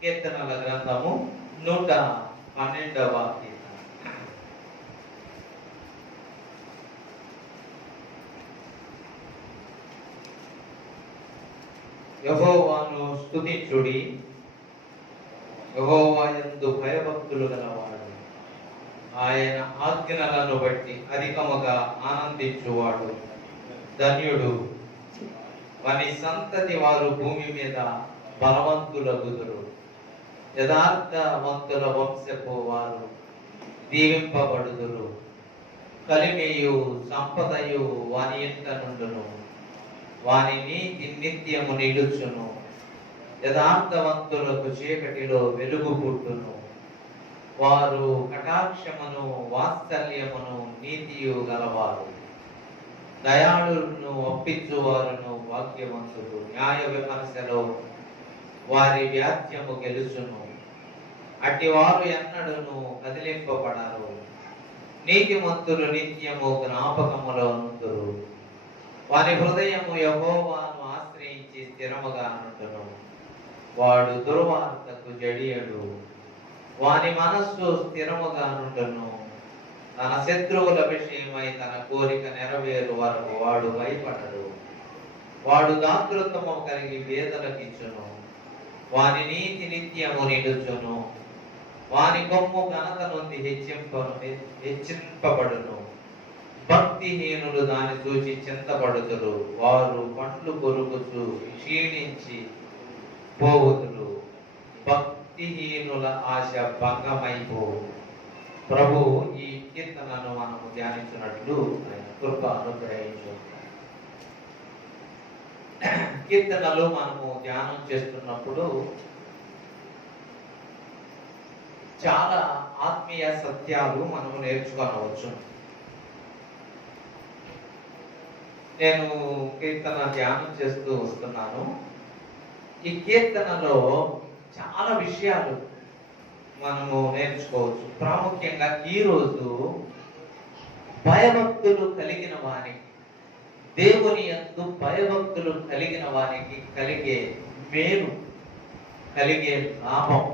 కీర్తనల గ్రంథము 112వ కీర్తన. యెహోవాను స్తుతించుడి, యెహోవా యందు భయభక్తులు గలవాడు, ఆయన ఆజ్ఞలను బట్టి అధికముగా ఆనందించువాడు ధన్యుడు. వాని సంతతి వారు భూమి మీద బలవంతులగుదురు. యథార్థవంతుల వంశపు వారు దీవింపబడుదురు. కలిమియు సంపదయు వాని ఇంట నుండును, వాని నీతి నిత్యము నిలుచును. యథార్థవంతులకు చీకటిలో వెలుగు పుట్టును. వారు కటాక్షమును వాత్సల్యమును నీతియు గలవారు. దయాళులను ఒప్పించువారును వాక్యవంతులు. న్యాయ విమర్శలో వారి వ్యాజ్యము గెలుచును. అట్టి వారు ఎన్నడూను కదిలింపబడరు. నీతిమంతులు నిత్యము జ్ఞాపకములో నుందురు. వారి హృదయము యెహోవాను ఆశ్రయించి స్థిరముగా నుండును. వాడు దుర్వార్తకు జడియడు. వాని మనస్సు స్థిరముగా నుండును. తన శత్రువుల విషయమై తన కోరిక నెరవేరు వరకు వాడు భయపడడు. వాడు దాతృత్వము కలిగి పేదలకిచ్చును. వాని నీతి నిత్యము నిలుచును. వాని కొమ్ము ఘనత నుండి హెచ్చింపబడును. భక్తిహీనులు దాన్ని చూచి చింతపడుతురు. వారు పండ్లు కొరుకుచు క్షీణించి పోవుతురు. భక్తిహీనుల ఆశ భంగమైపోవు. ప్రభు ఈ కీర్తనను మనము ధ్యానించినట్లు ఆయన కృప అనుగ్రహించు. కీర్తనలు మనము ధ్యానం చేస్తున్నప్పుడు చాలా ఆత్మీయ సత్యాలు మనము నేర్చుకోవచ్చు. నేను కీర్తన ధ్యానం చేస్తూ వస్తున్నాను. ఈ కీర్తనలో చాలా విషయాలు మనము నేర్చుకోవచ్చు. ప్రాముఖ్యంగా ఈరోజు భయభక్తులు కలిగిన వానికి, దేవుని యందు భయభక్తులు కలిగిన వానికి కలిగే మేలు, కలిగే లాభం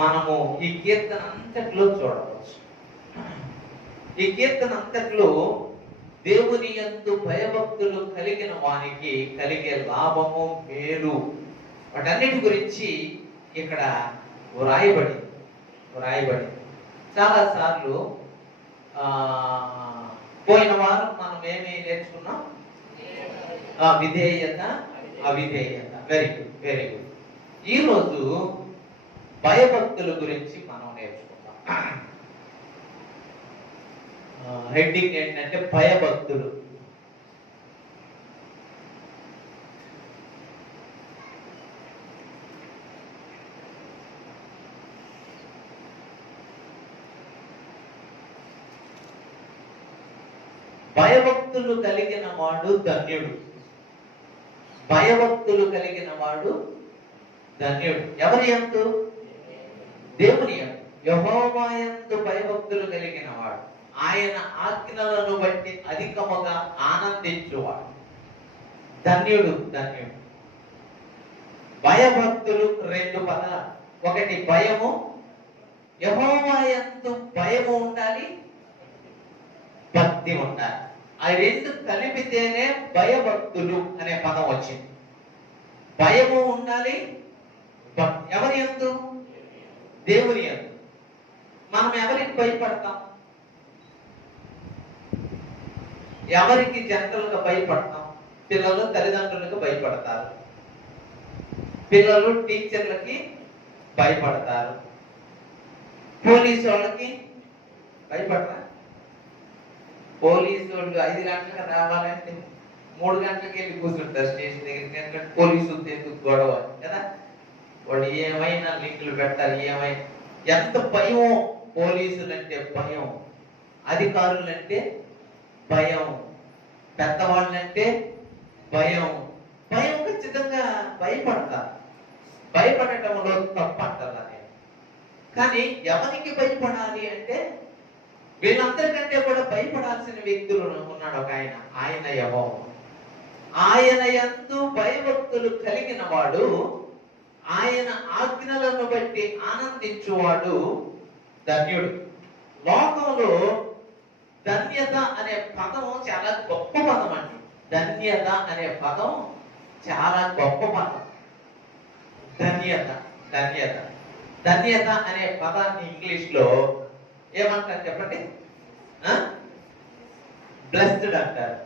మనము ఈ కీర్తన అంతట్లో చూడవచ్చు. ఈ కీర్తన అంతట్లో దేవుని యందు భయభక్తులు కలిగిన వానికి కలిగే లాభము, మేలు, వాటన్నిటి గురించి ఇక్కడ వ్రాయబడి చాలా సార్లు పోయిన వారం మనం ఏమి నేర్చుకున్నాం? విధేయత, అవిధేయత. Very good, very good. ఈరోజు భయభక్తుల గురించి మనం నేర్చుకుందాం. హెడ్డింగ్ ఏంటంటే భయభక్తులు. భయభక్తులు కలిగిన వాడు ధన్యుడు. భయభక్తులు కలిగిన వాడు ధన్యుడు. ఎవరి యందు? దేవుని యందు. యెహోవా యందు భయభక్తులు కలిగిన వాడు, ఆయన ఆజ్ఞలను బట్టి అధికముగా ఆనందించువాడు ధన్యుడు, ధన్యుడు. భయభక్తులు రెండు పదాలు. ఒకటి భయము, యెహోవా యందు భయము ఉండాలి, భక్తి ఉండాలి. ఆ రెండు కలిపితేనే భయభక్తులు అనే పదం వచ్చింది. భయము ఉండాలి, ఎవరి యందు? దేవుని యందు. మనం ఎవరికి భయపడతాం? ఎవరికి జనరల్గా భయపడతాం? పిల్లలు తల్లిదండ్రులకు భయపడతారు, పిల్లలు టీచర్లకి భయపడతారు, పోలీసు వాళ్ళకి భయపడతారు. పోలీసు వాళ్ళు 5 గంటలకు రావాలంటే 3 గంటలకి వెళ్ళి కూర్చుంటారు స్టేషన్ దగ్గరికి. ఎందుకంటే పోలీసులతో ఎందుకు గొడవ కదా, వాడు ఏమైనా లింకులు పెట్టాలి. ఏమైనా ఎంత భయం! పోలీసులంటే భయం, అధికారులంటే భయం, పెద్దవాళ్ళంటే భయం. భయం ఖచ్చితంగా భయపడతారు. భయపడటంలో తప్పంటారు. కానీ ఎవరికి భయపడాలి అంటే వీళ్ళందరికంటే కూడా భయపడాల్సిన వ్యక్తులు ఉన్నాడు ఒక ఆయన. ఆయన యెహోవా. ఆయన యందు భయభక్తులు కలిగిన వాడు, ఆయన ఆజ్ఞలను బట్టి ఆనందించువాడు ధన్యుడు. లోకంలో ధన్యత అనే పదం చాలా గొప్ప పదం అండి. ధన్యత అనే పదం చాలా గొప్ప పదం. ధన్యత ధన్యత ధన్యత అనే పదాన్ని ఇంగ్లీష్ లో ఏమంటారు చెప్పండి? బ్లెస్డ్ అంటారు.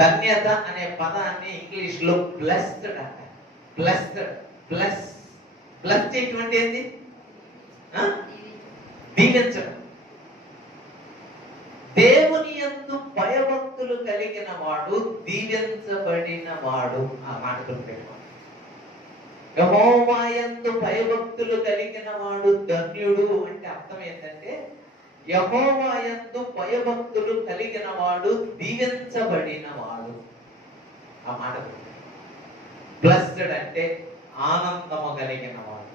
ధన్యత అనే పదాన్ని ఇంగ్లీష్ లో బ్లెస్డ్ అంటారు. బ్లెస్డ్, బ్లెస్ బ్లెస్ చేయటువంటి ఏంది? దీవించడం. దేవుని యందు భయభక్తులు కలిగిన వాడు దీవించబడిన వాడు. ఆ మాట గుర్తుపెట్టుకోండి. యెహోవా యందు భయభక్తులు కలిగిన వాడు ధన్యుడు అంటే అర్థం ఏంటంటే, యెహోవా యందు భయభక్తులు కలిగిన వాడు దీవించబడిన వాడు. ఆ మాట బ్లెస్డ్ అంటే ఆనందము కలిగిన వాడు.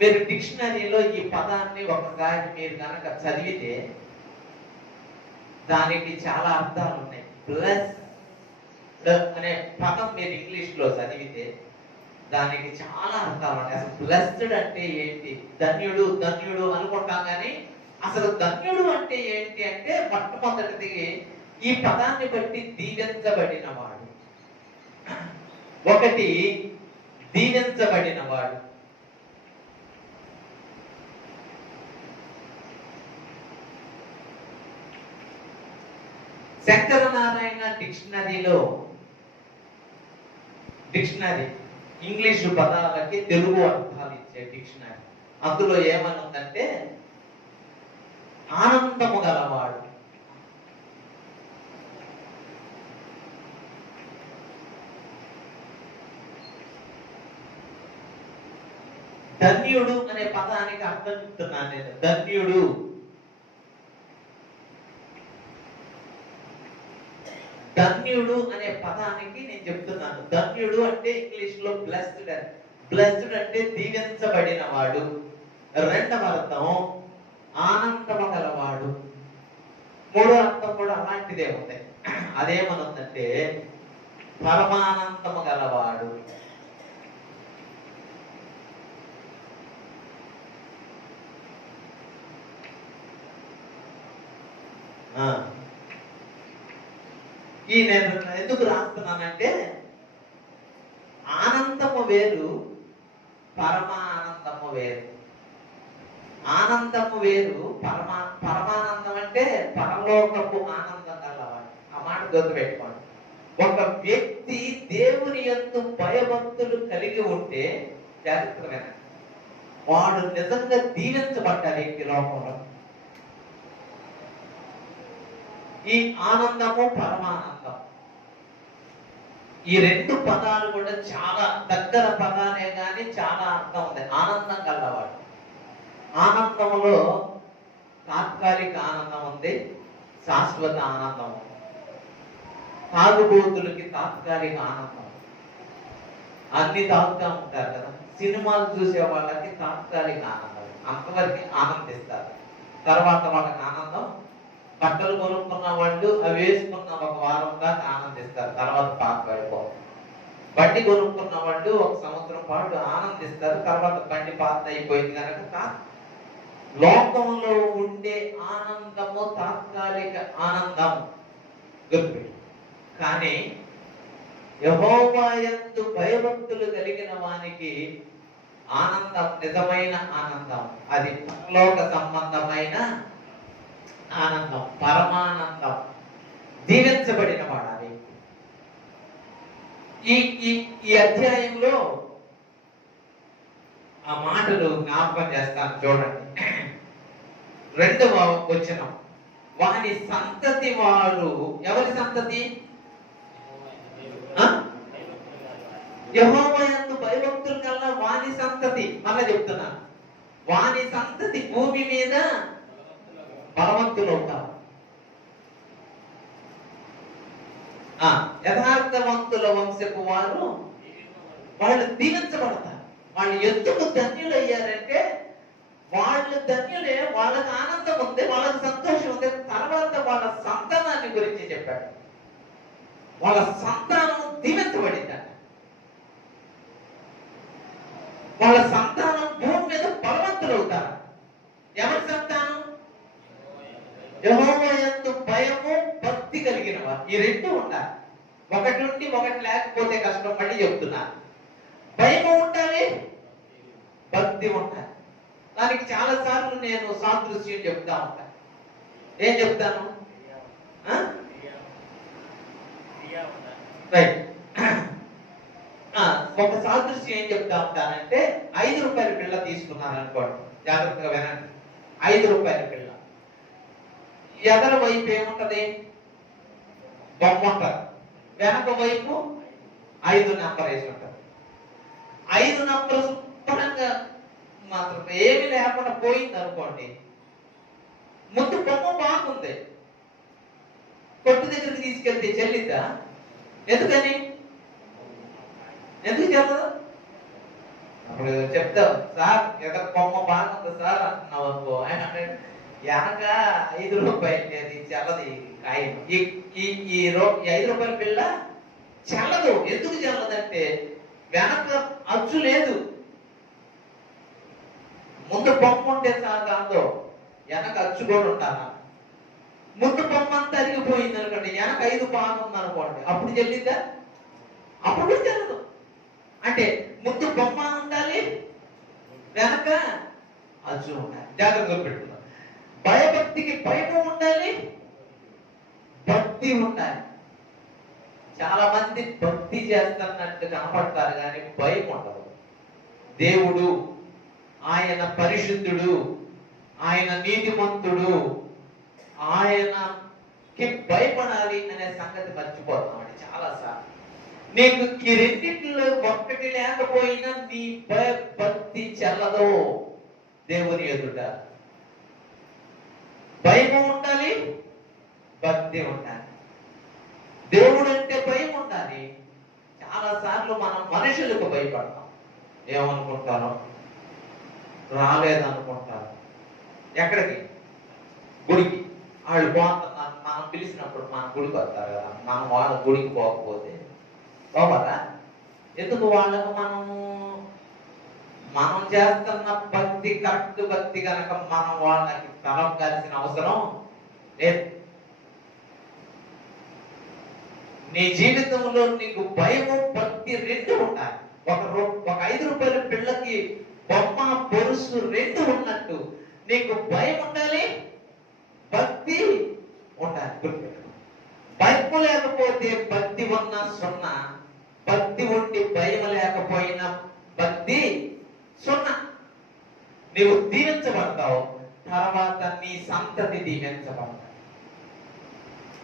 మీరు డిక్షనరీలో ఈ పదాన్ని ఒకసారి మీరు కనుక చదివితే దానికి చాలా అర్థాలు ఉన్నాయి. బ్లెస్డ్ అనే పదం మీరు ఇంగ్లీష్ లో చదివితే దానికి చాలా అర్థాలు ఉన్నాయి. అసలు బ్లెస్డ్ అంటే ఏంటి? ధన్యుడు ధన్యుడు అనుకుంటాం కానీ అసలు ధన్యుడు అంటే ఏంటి అంటే, మొట్టమొదటిది ఈ పదాన్ని బట్టి దీవించబడిన వాడు. ఒకటి దీవించబడిన వాడు. శంకరనారాయణ డిక్షనరీ ఇంగ్లీషు పదాలకి తెలుగు అర్థాలు ఇచ్చే డిక్షనరీ. అందులో ఏమని ఉందంటే, ఆనందము గలవాడు. ధన్యుడు అనే పదానికి అర్థం చెప్తున్నాను నేను. ధన్యుడు ధన్యుడు అనే పదానికి నేను చెప్తున్నాను. ధన్యుడు అంటే ఇంగ్లీష్ లో బ్లెస్డ్. బ్లెస్డ్ అంటే దీవించబడిన వాడు. రెండవ అర్థం ఆనందము గలవాడు. మూడో అర్థం కూడా అలాంటిదే ఉంది. అదేమనుందంటే పరమానందము గలవాడు. ఈ నేను ఎందుకు రాస్తున్నానంటే, ఆనందము వేరు, పరమానందము వేరు. ఆనందము వేరు, పరమానందం అంటే పరలోకపు ఆనందం గలవాడు. ఆ మాట గుర్తుపెట్టుకోండి. ఒక వ్యక్తి దేవుని యందు భయభక్తులు కలిగి ఉంటే జాగ్రత్తగా వాడు నిజంగా దీవించబడ్డ వ్యక్తి లోకంలో. ఈ ఆనందము పరమానందం, ఈ రెండు పదాలు కూడా చాలా దగ్గర పదాలే కానీ చాలా అర్థం ఉంది. ఆనందం గలవాడు. ఆనందంలో తాత్కాలిక ఆనందం ఉంది, శాశ్వత ఆనందం. తాగుబోతులకి తాత్కాలిక ఆనందం, అన్ని తాగుతూ ఉంటారు కదా. సినిమాలు చూసే వాళ్ళకి తాత్కాలిక ఆనందం, అంతవరకు ఆనందిస్తారు. తర్వాత వాళ్ళకి ఆనందం. బట్టలు కొనుక్కున్న వాళ్ళు అవి వేసుకున్న ఒక వారం దాకా ఆనందిస్తారు, తర్వాత పాత పడిపోవాలి. బండి కొనుక్కున్న వాళ్ళు ఒక సంవత్సరం పాటు ఆనందిస్తారు, తర్వాత బండి పాత అయిపోయింది కనుక. లోకంలో ఉండే ఆనందము తాత్కాలిక ఆనందం గుర్తుపెట్టు. కానీ యెహోవా యందు భయభక్తులు కలిగిన వానికి ఆనందం నిజమైన ఆనందం. అది పరలోక సంబంధమైన ఆనందం, పరమానందం, దీవించబడిన వాడాలి. ఈ అధ్యాయంలో ఆ మాటలు జ్ఞాపకం చేస్తాను చూడండి. 2వ వచనం, వాని సంతతి వారు. ఎవరి సంతతి? యెహోవా యందు భయభక్తులు కల్లా వాని సంతతి. మళ్ళా చెప్తున్నా, వాని సంతతి భూమి మీద బలవంతులు అవుతారు. యథార్థవంతుల వంశపు వారు వాళ్ళు దీవించబడతారు. వాళ్ళు ఎందుకు ధన్యులు అయ్యారంటే వాళ్ళు ధన్యులే, వాళ్ళకి ఆనందం ఉంది, వాళ్ళకి సంతోషం ఉంది. తర్వాత వాళ్ళ సంతానాన్ని గురించి చెప్పాడు. వాళ్ళ సంతానం దీవించబడిందట. వాళ్ళ సంతానం భూమి మీద బలవంతులు అవుతారు. ఎవరి సంతానం? యెహోవా యందు భయము భక్తి కలిగిన వారు. ఈ రెండు ఉండాలి. ఒకటి ఉండి ఒకటి లేకపోతే కష్టం. మళ్ళీ చెప్తున్నా, భయము ఉండాలి, భక్తి ఉండాలి. దానికి చాలా సార్లు నేను సాదృశ్యం చెప్తా ఉంటాను. ఏం చెప్తాను? రైట్. ఒక సాదృశ్యం ఏం చెప్తా ఉంటానంటే, 5 రూపాయల పిల్ల తీసుకున్నాను అనుకోండి, జాగ్రత్తగా వినండి. 5 రూపాయల పిల్ల ఎదర వైపు ఏముంటది? బొమ్మ ఉంటుంది. వెనక వైపు 5 నెంబర్ వేసి ఉంటుంది. 5 నెంబర్ శుభ్రంగా మాత్రం ఏమి లేకుండా పోయింది అనుకోండి, ముందు బొమ్మ బాగుంది, కొట్టు దగ్గరికి తీసుకెళ్తే చెల్లిద్దా? ఎందుకని? ఎందుకు చెప్పదు? అప్పుడు చెప్తావు, సార్ ఎక్కడ బొమ్మ బాగుంది సార్ అంటున్నావు అనుకో, ఆయన అంటే వెనక 5 రూపాయలు అది చల్లది కాయం. ఈ 5 రూపాయల పిల్ల చల్లదు. ఎందుకు చల్లదంటే వెనక అచ్చు లేదు. ముందు బొమ్మ ఉంటే చాలు, వెనక అచ్చు కూడా ఉండాలి. ముందు బొమ్మ అంతా అరిగిపోయింది అనుకోండి, వెనక 5 బాగుంది అనుకోండి, అప్పుడు చెల్లిద్దా? అప్పుడు కూడా చెల్లదు. అంటే ముందు బొమ్మ ఉండాలి, వెనక అచ్చు ఉండాలి. జాగ్రత్తగా పెట్టుకుందాం. భయభక్తికి భయము ఉండాలి, భక్తి ఉండాలి. చాలా మంది భక్తి చేస్తున్నట్టు కనపడతారు కానీ భయం ఉండదు. దేవుడు ఆయన పరిశుద్ధుడు, ఆయన నీతిమంతుడు, ఆయనకి భయపడాలి అనే సంగతి మర్చిపోతామండి చాలాసార్లు. నీకు ఈ రెండింటిలో ఒక్కటి లేకపోయినా నీ భక్తి చెల్లదు దేవుని ఎదుట. భయము ఉండాలి, భక్తి ఉండాలి. దేవుడు అంటే భయం ఉండాలి. చాలా సార్లు మనం మనుషులకు భయపడతాం. ఏమనుకుంటారో, రాలేదనుకుంటారు. ఎక్కడికి? గుడికి. వాళ్ళు పోతున్నారు, మనం పిలిచినప్పుడు మన గుడికి వస్తారు కదా, మనం వాళ్ళ గుడికి పోకపోతే పోవాలా? ఎందుకు? వాళ్ళకు మనం చేస్తున్న భక్తి కరెక్ట్ భక్తి కనుక మనం వాళ్ళకి తలకాల్సిన అవసరం లేదు. నీ జీవితంలో నీకు భయము భక్తి రెండు ఉండాలి. ఒక 5 రూపాయల పిల్లకి బొమ్మ పొరుసు రెండు ఉన్నట్టు నీకు భయం ఉండాలి, భక్తి ఉండాలి. భయం లేకపోతే భక్తి ఉన్నా సున్నా, భక్తి ఉండి భయం లేకపోయినా భక్తి సున్నా. నీవు దీవించబడతావు, తర్వాత నీ సంతతి దీవించబడతావు,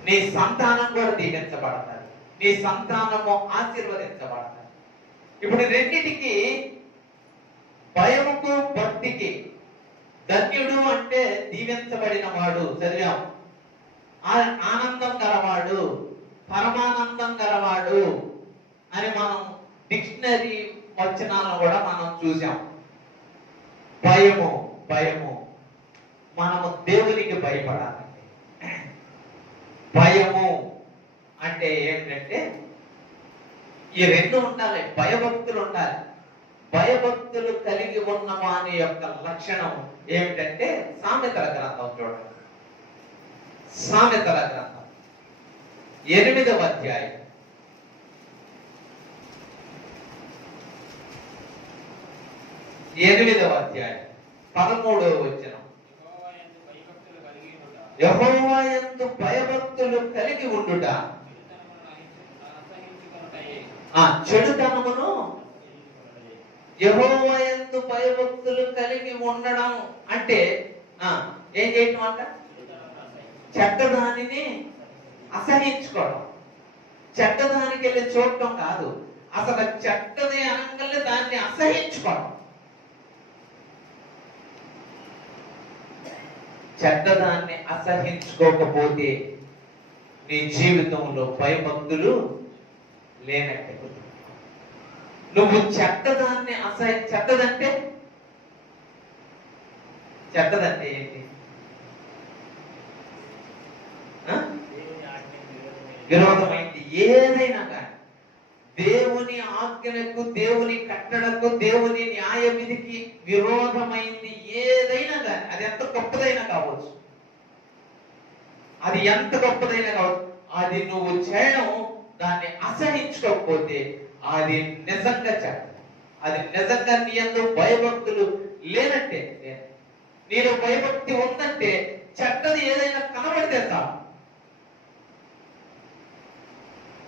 నీ సంతానం కూడా దీవించబడతారు, నీ సంతానము ఆశీర్వదించబడతారు. ఇప్పుడు రెండిటికి, భయముకు భక్తికి, ధన్యుడు అంటే దీవించబడిన వాడు చదివాం, ఆనందం గలవాడు, పరమానందం గలవాడు అని మనం డిక్షనరీ వచనాలను కూడా మనం చూసాం. భయము మనము దేవునికి భయపడాలి. భయము అంటే ఏమిటంటే ఈ రెండు ఉండాలి, భయభక్తులు ఉండాలి. భయభక్తులు కలిగి ఉన్న వాని యొక్క లక్షణం ఏమిటంటే సామెతల గ్రంథం చూడండి. సామెతల గ్రంథం 8వ అధ్యాయం 13వ వచనం. యెహోవా యందు భయభక్తులు కలిగి ఉండుట చెడుతనమును, యెహోవా యందు భయభక్తులు కలిగి ఉండడం అంటే ఏం చేయటం అంట? చెడ్డదానిని అసహించుకోవడం. చెడ్డదానికి వెళ్ళి చూడటం కాదు, అసలు చెడ్డది అనగానే దాన్ని అసహించుకోవడం. చెడ్డదాన్ని అసహించుకోకపోతే నీ జీవితంలో భయభక్తులు లేనట్టే. నువ్వు చెడ్డదాన్ని చెడ్డదంటే ఏంటి? విరోధమైంది ఏదైనా కానీ, దేవుని ఆజ్ఞలకు, దేవుని కట్టడకు, దేవుని న్యాయ విధికి విరోధమైంది ఏదైనా కానీ, అది ఎంత గొప్పదైనా కావచ్చు, అది ఎంత గొప్పదైనా కావచ్చు, అది నువ్వు చేయడం, దాన్ని అసహించుకోకపోతే అది నిజంగా చెడ్డ. అది నిజంగా నీ యందు భయభక్తులు లేనట్టే. నీలో భయభక్తి ఉందంటే చెడ్డది ఏదైనా కనబడితే చాలు.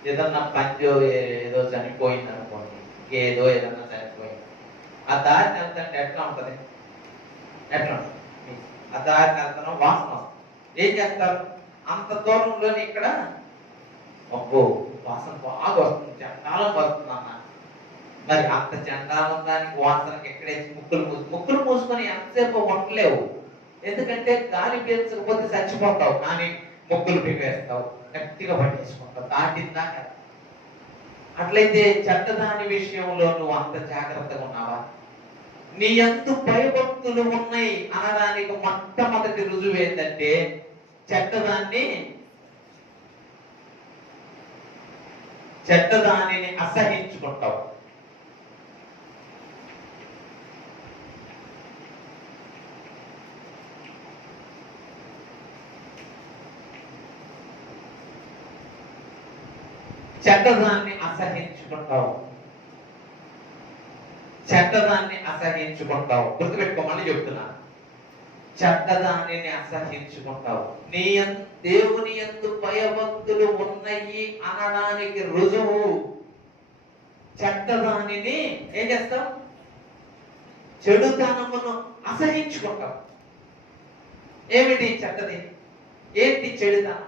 ఏదన్నా పంచో ఏదో చనిపోయింది అనుకోండి, ఏదో ఏదన్నా చనిపోయింది, ఆ దారిని వెళ్తుంటే ఎట్లా ఉంటది? ఎట్లా ఉంటుంది? ఆ దారిని వెళ్తాను, వాసన వస్తుంది. ఏం చేస్తారు? అంత దూరంలోని ఇక్కడ అబ్బో వాసన బాగా వస్తుంది, చండాలం వస్తుంది అన్న. మరి అంత చండాలం దానికి వాసనకి ఎక్కడేసి ముక్కులు మూసుకొని ఎంతసేపు వంటలేవు. ఎందుకంటే గాలి పీల్చకపోతే చచ్చిపోతావు, కానీ ముక్కులు పీపేస్తావు, గట్టిగా పట్టేసుకుంటావు దాటిందాక. అట్లయితే చెడ్డదాని విషయంలో నువ్వు అంత జాగ్రత్తగా ఉన్నావా? నీ యందు భయభక్తులు ఉన్నాయి అనడానికి మొట్టమొదటి రుజువు ఏంటంటే చెడ్డదానిని అసహించుకుంటావు. చెడ్డదాన్ని అసహించుకుంటావు. చెడ్డదాన్ని అసహించుకుంటావు. గుర్తుపెట్టుకోమని చెప్తున్నా. చెడ్డదానిని అసహించుకుంటావు. దేవుని యందు భయభక్తులు ఉన్నాయి అనడానికి రుజువు చెడ్డదానిని ఏం చేస్తావు? చెడుతనమును అసహించుకుంటావు. ఏమిటి చెడ్డది? ఏంటి చెడుతనం?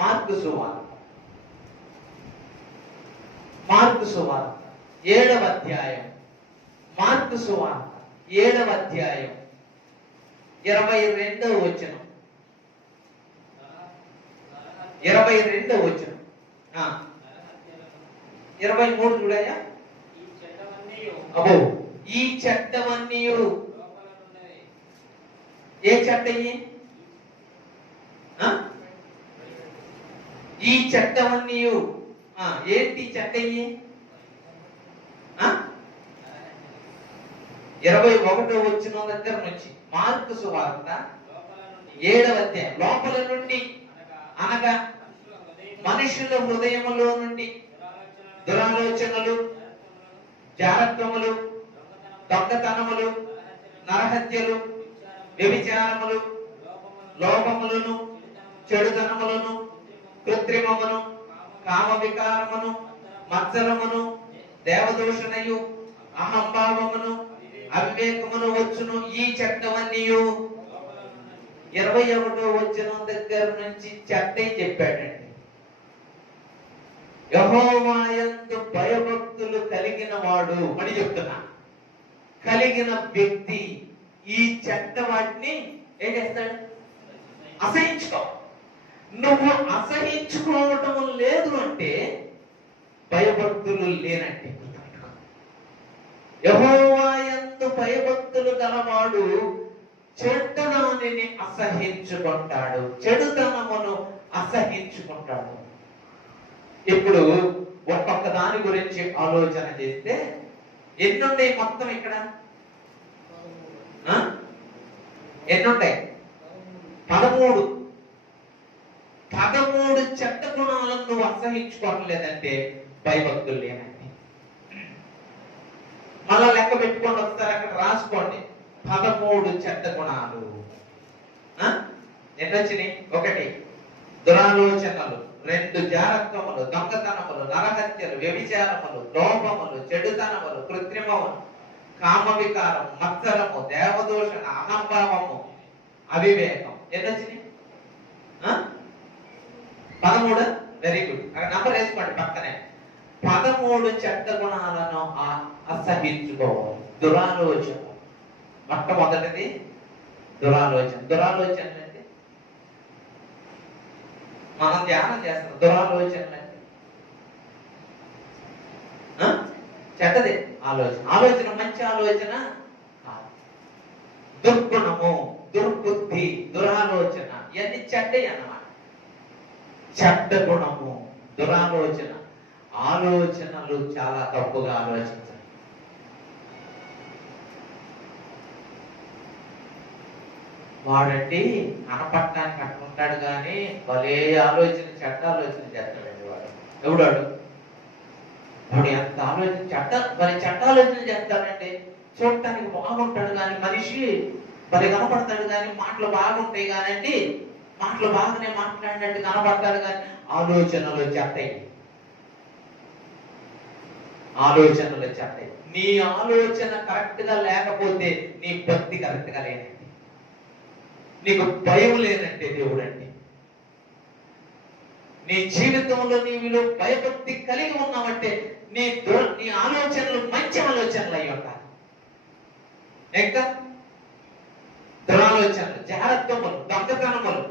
మార్కు సువార్త 7వ అధ్యాయం. మార్కు సువార్త 7వ అధ్యాయం 22వ వచనం. 22వ వచనం. 23 చూడయ్యా. అబ్బో, ఈ చెడ్డవన్నీయు. ఏ చెడ్డయ్యి? ఈ చెడ్డవన్నీయు ఏంటి చెడ్డయ్యి? 21వ వచనం దగ్గర నుంచి మార్కు సువార్త 7వ అధ్యాయం. లోపల నుండి అనగా మనుషుల హృదయములో నుండి దురాలోచనలు, జారత్వములు, దొంగతనములు, నరహత్యలు, వ్యభిచారములు, లోపములను, చెడుతనములను, కృత్రిమమును, కామ వికారమును, మత్సరమును, దేవదూషణయు, అహంభావమును, అవివేకమును వచ్చును. ఈ చెడ్డవన్నీయు 21వ వచనం దగ్గర నుంచి చెడ్డై చెప్పాడండి. యెహోవా యందు భయభక్తులు కలిగిన వాడు అని చెప్తున్నా. కలిగిన వ్యక్తి ఈ చెడ్డ వాటిని ఏం చేస్తాడు? అసహించుకో. నువ్వు అసహించుకోవటం లేదు అంటే భయభక్తులు లేనంటే. యెహోవా యందు భయభక్తులు గలవాడు చెడ్డదానిని అసహించుకుంటాడు, చెడుతనమును అసహించుకుంటాడు. ఇప్పుడు ఒక్కొక్క దాని గురించి ఆలోచన చేస్తే ఎన్నుంటాయి మొత్తం ఇక్కడ? ఎన్నుంటాయి? 13. 13 చెడ్డ గుణాలను నువ్వు అసహించుకోవడం లేదంటే భయభక్తులు లేనండి. మళ్ళా లెక్క పెట్టుకోండి, ఒకసారి అక్కడ రాసుకోండి. 13 చెడ్డ గుణాలు ఎన్నొచ్చినాయి? 1 దురాలోచనలు, 2 జారత్వములు, దొంగతనములు, నరహత్యలు, వ్యభిచారములు, లోపములు, చెడుతనములు, కృత్రిమములు, కామ వికారం, మత్సరము, దేవదూషణ, అహంభావము, అవివేకం. ఎన్నొచ్చినాయి? 13. Very good. అక్కడ నంబర్ వేసుకోండి పక్కనే. 13 చెడ్డ గుణాలను అసహించుకోవాలి. దురాలోచన మొట్టమొదటిది. దురాలోచన అంటే మనం ధ్యానం చేస్తాం. దురాలోచనలు అంటే చెడ్డదే ఆలోచన. ఆలోచన మంచి ఆలోచన కాదు. దుర్గుణము, దుర్బుద్ధి, దురాలోచన ఇవన్నీ చెడ్డవి అన్నమాట. చెడ్డ గుణము, దురాలోచన, ఆలోచనలు చాలా తప్పుగా ఆలోచించాలి. వాడండి కనపడటానికి అట్లుంటాడు కానీ భలే ఆలోచన, చెడ్డ ఆలోచన చేస్తాడండి వాడు. ఎవడాడు? వాడు ఎంత ఆలోచన చెడ్డ ఆలోచన చేస్తాడండి. చూడటానికి బాగుంటాడు కానీ మనిషి భలే కనపడతాడు కానీ మాటలు బాగుంటాయి కానండి, మాటలు బాగానే మాట్లాడినట్టు కనపడతాడు కానీ ఆలోచనలు చెడ్డాయి. ఆలోచనలు చెడ్డాయి. నీ ఆలోచన కరెక్ట్ గా లేకపోతే నీ భక్తి కరెక్ట్ గా లేనండి. నీకు భయం లేనంటే దేవుడు అండి. నీ జీవితంలో నీవిలో భయభక్తి కలిగి ఉన్నావంటే నీ ఆలోచనలు మంచి ఆలోచనలు అయి ఉంటాయి. ఇంకా దురాలోచనలు, జాగ్రత్తములు, దొంగతనములు.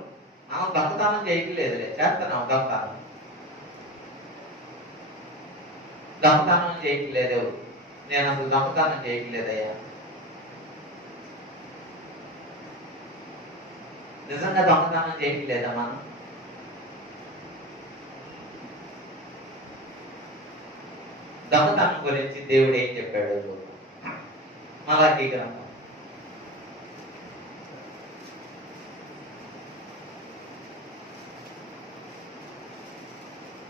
దొంగతనం చేయట్లేదులే, చేస్తున్నావు దొంగతనం. దొంగతనం చేయట్లేదు, నేను అసలు దొంగతనం చేయట్లేదయ్యా. నిజంగా దొంగతనం చేయట్లేదా మనం? దొంగతనం గురించి దేవుడు ఏం చెప్పాడు? మలాకీ గ్రంథం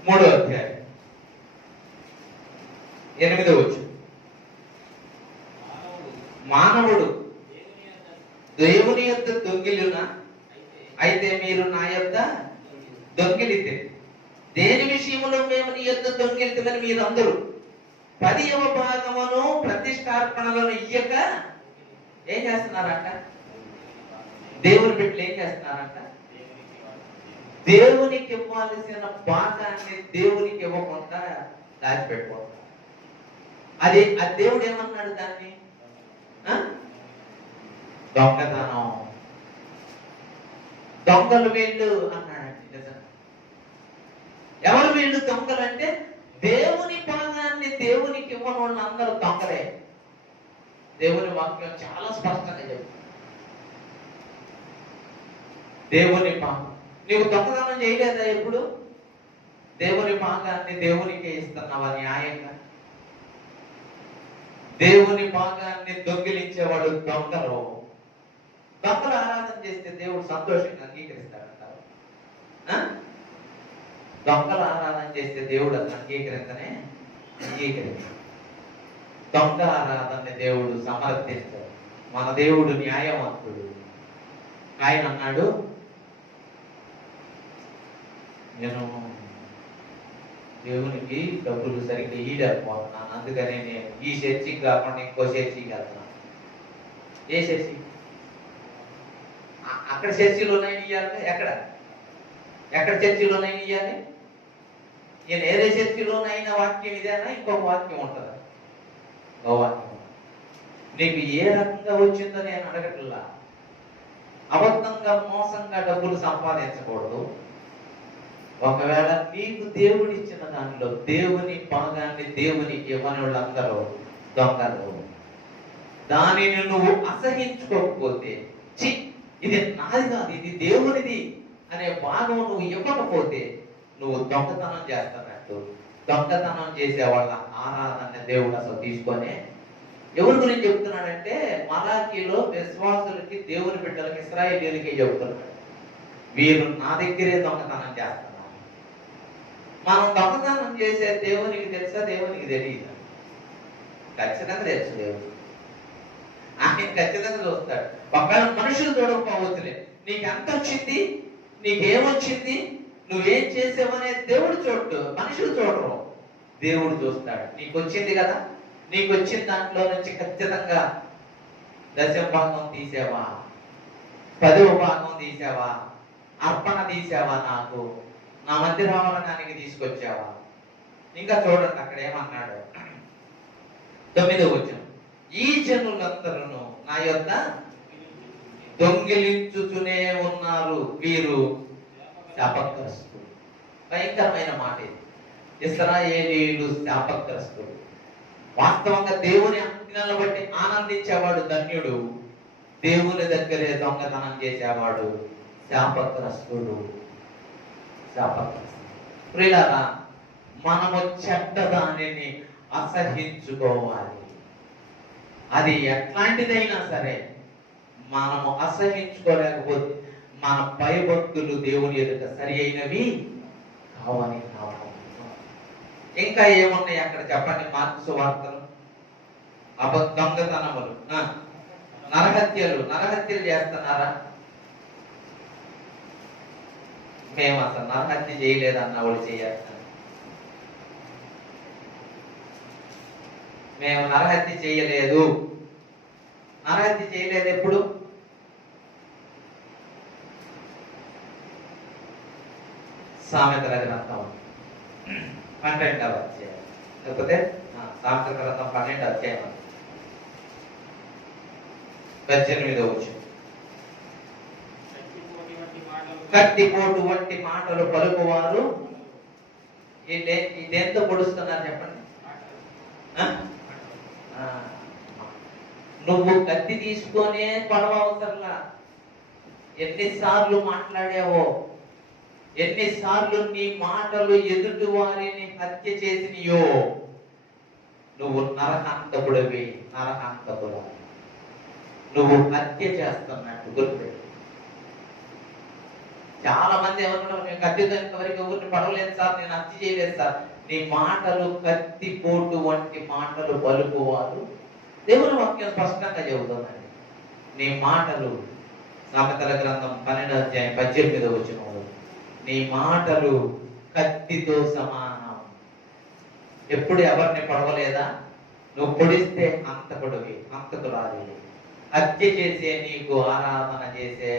3వ అధ్యాయం 8వ వచనం. మానవుడు దేవుని యొద్ద దొంగిలునా అయితే మీరు నా యొద్ద దొంగిలితే, దేని విషయంలో మేము నీ యొద్ద దొంగిలితమని మీరందరూ 10వ భాగమును ప్రతిష్టార్పణలను ఇయ్యక ఏం చేస్తున్నారంట? దేవుని బిడ్డలు ఏం చేస్తున్నారంట? దేవునికి ఇవ్వాల్సిన భాగాన్ని దేవునికి ఇవ్వకుండా దాచిపెట్టుకుంటారు. అది దేవుడు ఏమన్నాడు దాన్ని? దొంగతనం, దొంగలు వీళ్ళు అన్నాడండి. నిజంగా ఎవరు వీళ్ళు దొంగలు అంటే దేవుని భాగాన్ని దేవునికి ఇవ్వని వాళ్ళు అందరూ దొంగలే. దేవుని వాక్యం చాలా స్పష్టంగా చెప్తుంది. దేవుని భాగం నీవు దొంగతనం చేయలేదా ఎప్పుడు? దేవుని భాగాన్ని దేవునికి ఇస్తున్నావా న్యాయంగా? దేవుని భాగాన్ని దొంగిలించేవాడు దొంగలు. దొంగలు ఆరాధన చేస్తే దేవుడు సంతోషంగా అంగీకరిస్తాడంటారు. దొంగలు ఆరాధన చేస్తే దేవుడు అసలు అంగీకరిస్తాడు. దొంగ ఆరాధన దేవుడు సమర్థిస్తాడు. మన దేవుడు న్యాయవంతుడు. ఆయన అన్నాడు, నేను దేవునికి డబ్బులు సరిగ్గా ఈడకపోతున్నాను, అందుకని నేను ఈ చర్చికి కాకుండా ఇంకో చర్చికి వెళ్తున్నాను. ఏ చర్చి? అక్కడ చర్చిలోనైనా ఇవ్వాలి. ఎక్కడ చర్చిలోనైనా ఇవ్వాలి. నేను ఏదే చర్చిలోనైనా వాక్యం ఇదేనా ఇంకొక వాక్యం ఉంటుందా? వాక్యం నీకు ఏ రకంగా వచ్చిందో నేను అడగట్లా. అబద్ధంగా మోసంగా డబ్బులు సంపాదించకూడదు. ఒకవేళ నీకు దేవుడు ఇచ్చిన దానిలో దేవుని భాగాన్ని దేవునికి ఇవ్వని వాళ్ళందరూ దొంగలు. దానిని నువ్వు అసహించుకోకపోతే, ఇది నాది కాదు, ఇది దేవునిది అనే భాగం నువ్వు ఇవ్వకపోతే నువ్వు దొంగతనం చేస్తున్నట్టు. దొంగతనం చేసే వాళ్ళ ఆరాధన దేవుడు అసలు తీసుకొని ఎవరి గురించి చెప్తున్నాడంటే మలాకీలో విశ్వాసులకి, దేవుని బిడ్డలకి, ఇశ్రాయేలీయులకి చెప్తున్నాడు, వీరు నా దగ్గరే దొంగతనం చేస్తున్నారు. మనం దొంగతనం చేసే దేవునికి తెలుసా? దేవునికి తెలియదు. ఖచ్చితంగా తెలుసు దేవుడు. ఆయన ఖచ్చితంగా చూస్తాడు. ఒకవేళ మనుషులు చూడకపోవచ్చులే, నీకు ఎంత వచ్చింది, నీకేమొచ్చింది, నువ్వేం చేసావనే దేవుడు చూడు, మనుషులు చూడరు. దేవుడు చూస్తాడు. నీకు వచ్చింది కదా, నీకు వచ్చిన దాంట్లో నుంచి ఖచ్చితంగా 10వ భాగం తీసావా, 10వ భాగం తీసావా, అర్పణ తీసావా, నాకు నా మందిరావరణానికి తీసుకొచ్చావా? ఇంకా చూడండి అక్కడ ఏమన్నాడు. 9వ వచనం. ఈ జనులందరూ నా యొద్ద దొంగిలించుతూనే ఉన్నారు, వీరు శాపగ్రస్తులు. భయంకరమైన మాట ఇది. ఇశ్రాయేలీయులు శాపగ్రస్తులు. వాస్తవంగా దేవుని ఆజ్ఞలను బట్టి ఆనందించేవాడు ధన్యుడు, దేవుని దగ్గరే దొంగతనం చేసేవాడు శాపగ్రస్తుడు. ప్రియులారా, మనము చెడ్డ దానిని అసహించుకోవాలి. అది ఎట్లాంటిదైనా సరే మనము అసహించుకోలేకపోతే మన భయభక్తులు దేవుని ఎదుట సరి అయినవి కావని ఇంకా ఏమున్నాయి అక్కడ చెప్పండి. మార్కు సువార్తలు, దొంగతనములు, నరహత్యలు చేస్తున్నారా? మేము అసలు నరహత్య చేయలేదన్న వాళ్ళు చేయాలి. మేము నరహత్య చేయలేదు. నరహత్య చేయలేదు ఎప్పుడు? సామెతల గ్రంథం 12వ అధ్యాయం, లేకపోతే సామెతల గ్రంథం 12వ అధ్యాయం 18వ వచనం. కత్తిపోటు వంటి మాటలు పలుకువారు ఇదెంతో పొడుస్తున్నారు చెప్పండి. నువ్వు కత్తి తీసుకొనే పడవ అవసరంలా. ఎన్నిసార్లు మాట్లాడావో, ఎన్నిసార్లు నీ మాటలు ఎదుటి వారిని హత్య చేసినయో. నువ్వు నరహంతకుడివి, నరహంతకుడు. నువ్వు హత్య చేస్తున్నట్టు గుర్తుపెట్టు. చాలా మంది ఎవరున్నారు, మేము కత్తితో ఇంతవరకు ఎవరిని పడవలేదు సార్, నేను హత్య చేయలేదు సార్. నీ మాటలు కత్తిపోటు వంటి మాటలు పలుకువారు. దేవుని వాక్యం స్పష్టంగా చెబుతుందండి. నీ మాటలు, సామెతల గ్రంథం 12వ అధ్యాయం 18వ వచనం, నీ మాటలు కత్తితో సమానం. ఎప్పుడు ఎవరిని పడవలేదా? నువ్వు పొడిస్తే అంతకుడివి, అంతకురాలి. హత్య చేసే నీకు ఆరాధన చేసే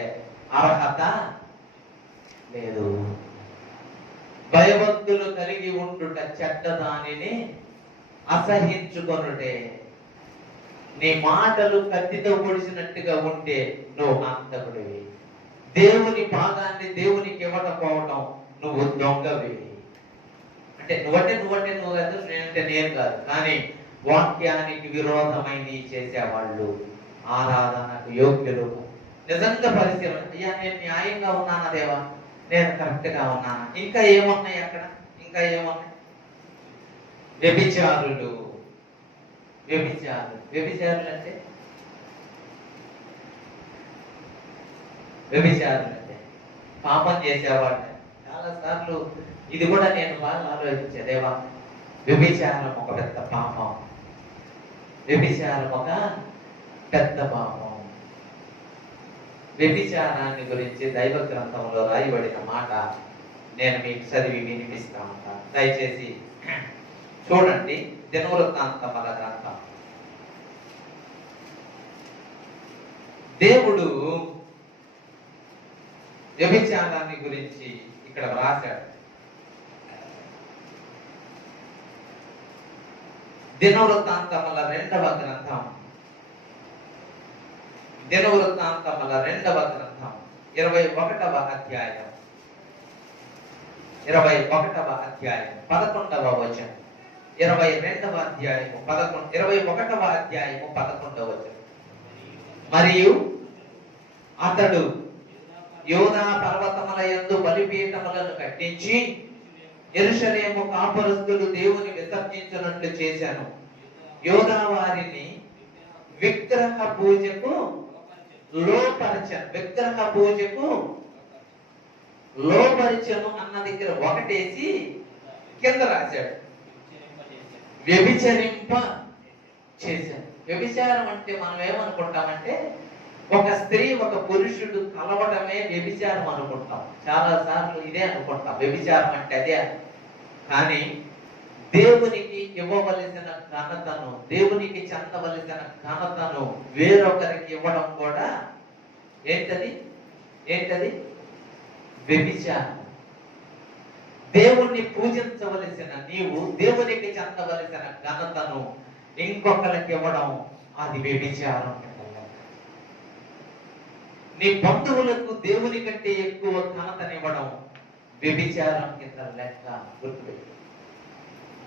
అర్హత లేదు. భయభక్తులు కలిగి ఉండుట చెడ్డ దానిని అసహించుకొనుటే. నీ మాటలు కత్తితో పొడిచినట్టుగా ఉంటే నువ్వు అంతకుడివి. దేవుని భాగాన్ని దేవునికి ఇవ్వకపోవటం నువ్వు దొంగవి. అంటే నువ్వు కాదు, నేనంటే నేను కాదు. కానీ వాక్యానికి విరోధమైన చేసేవాళ్ళు ఆరాధనకు యోగ్యులు. నిజంగా పరిశీలన, అయ్యా నేను న్యాయంగా ఉన్నానా దేవా, నేను కరెక్ట్ గా ఉన్నానా? ఇంకా ఏమున్నాయి అక్కడ? ఇంకా ఏమున్నాయి? వ్యభిచారులు. వ్యభిచారులు అంటే పాపం చేసేవాళ్ళు. చాలా సార్లు ఇది కూడా నేను బాగా ఆలోచించే, దేవా వ్యభిచారం ఒక పెద్ద పాపం, వ్యభిచారం ఒక పెద్ద పాపం. వ్యభిచారాన్ని గురించి దైవ గ్రంథంలో రాయబడిన మాట నేను మీకు చదివి వినిపిస్తా ఉంటాను. దయచేసి చూడండి. దినవృత్తాంతముల గ్రంథం. దేవుడు వ్యభిచారాన్ని గురించి ఇక్కడ వ్రాశాడు. దినవృత్తాంతముల 2వ గ్రంథం, దినవృత్తాంతముల 2వ గ్రంథం 21వ అధ్యాయం 11వ వచనం, 21వ అధ్యాయము 11వ వచనం. మరియు అతడు యోనా పర్వతముల యందు బలిపీఠములను కట్టించి యెరూషలేము కాపురస్తులు దేవుని విసర్జించినట్లు చేశాను. యోనా వారిని విగ్రహ పూజకు లోపరిచను అన్న దగ్గర ఒకటేసి కింద రాశాడు వ్యభిచరింప చేశాను. వ్యభిచారం అంటే మనం ఏమనుకుంటామంటే ఒక స్త్రీ ఒక పురుషుడు కలవడమే వ్యభిచారం అనుకుంటాం. చాలా సార్లు ఇదే అనుకుంటాం, వ్యభిచారం అంటే అదే. కానీ దేవునికి ఇవ్వవలసిన ఘనతను, దేవునికి చెందవలసిన ఘనతను వేరొకరికి ఇవ్వడం కూడా ఏంటది? వ్యభిచారం. దేవుణ్ణి పూజించవలసిన నీవు దేవునికి చెందవలసిన ఘనతను ఇంకొకరికి ఇవ్వడం అది వ్యభిచారం. నీ బంధువులకు దేవుని కంటే ఎక్కువ ఘనతనివ్వడం వ్యభిచారం కింద లెక్క. గుర్తుపెట్టు.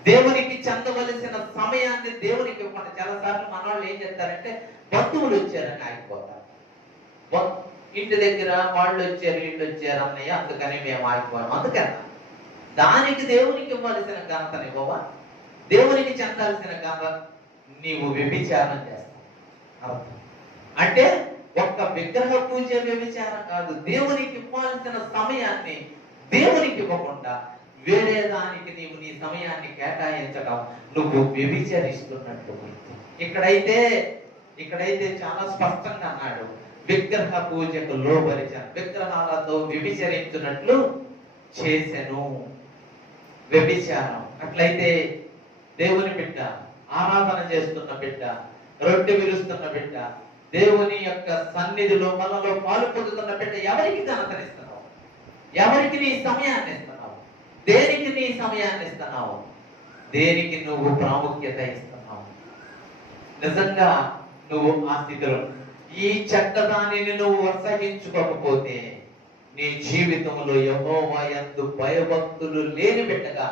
దేవునికి చెందవలసిన సమయాన్ని దేవునికి ఇవ్వకుండా చాలాసార్లు మన వాళ్ళు ఏం చేస్తారంటే బంధువులు వచ్చారని ఆగిపోతారు. ఇంటి దగ్గర వాళ్ళు వచ్చారు వీళ్ళు వచ్చారు అన్నయ్య అందుకని మేము ఆగిపోయాం. అందుకన్నా దానికి దేవునికి ఇవ్వాల్సిన ఘనతని ఇవ్వవా? దేవునికి చెందాల్సిన ఘనత నీవు వ్యభిచారం చేస్తావు. అర్థం అంటే ఒక్క విగ్రహ పూజ వ్యభిచారం కాదు, దేవునికి ఇవ్వాల్సిన సమయాన్ని దేవునికి ఇవ్వకుండా వేరే దానికి నీవు నీ సమయాన్ని కేటాయించడం నువ్వు వ్యభిచరిస్తున్నట్టు. ఇక్కడైతే చాలా స్పష్టంగా అన్నాడు, విగ్రహ పూజకు లోబరిచాను, విగ్రహాలతో వ్యభిచరించినట్లు చేసెను. వ్యభిచారం. అట్లయితే దేవుని బిడ్డ, ఆరాధన చేస్తున్న బిడ్డ, రొట్టె విరుస్తున్న బిడ్డ, దేవుని యొక్క సన్నిధిలో మనలో పాలు పొందుతున్న బిడ్డ ఎవరికి ఘనతనిస్తున్నావు? ఎవరికి నీ సమయాన్ని ఇస్తున్నావు? దేనికి నీ సమయాన్ని ఇస్తున్నావు? దేనికి నువ్వు ప్రాముఖ్యత ఇస్తున్నావు? నిజంగా నువ్వు ఆ స్థితిలో ఈ చెడ్డదానిని నువ్వు వర్షించుకోకపోతే నీ జీవితంలో యెహోవా యందు భయభక్తులు లేని బిడ్డగా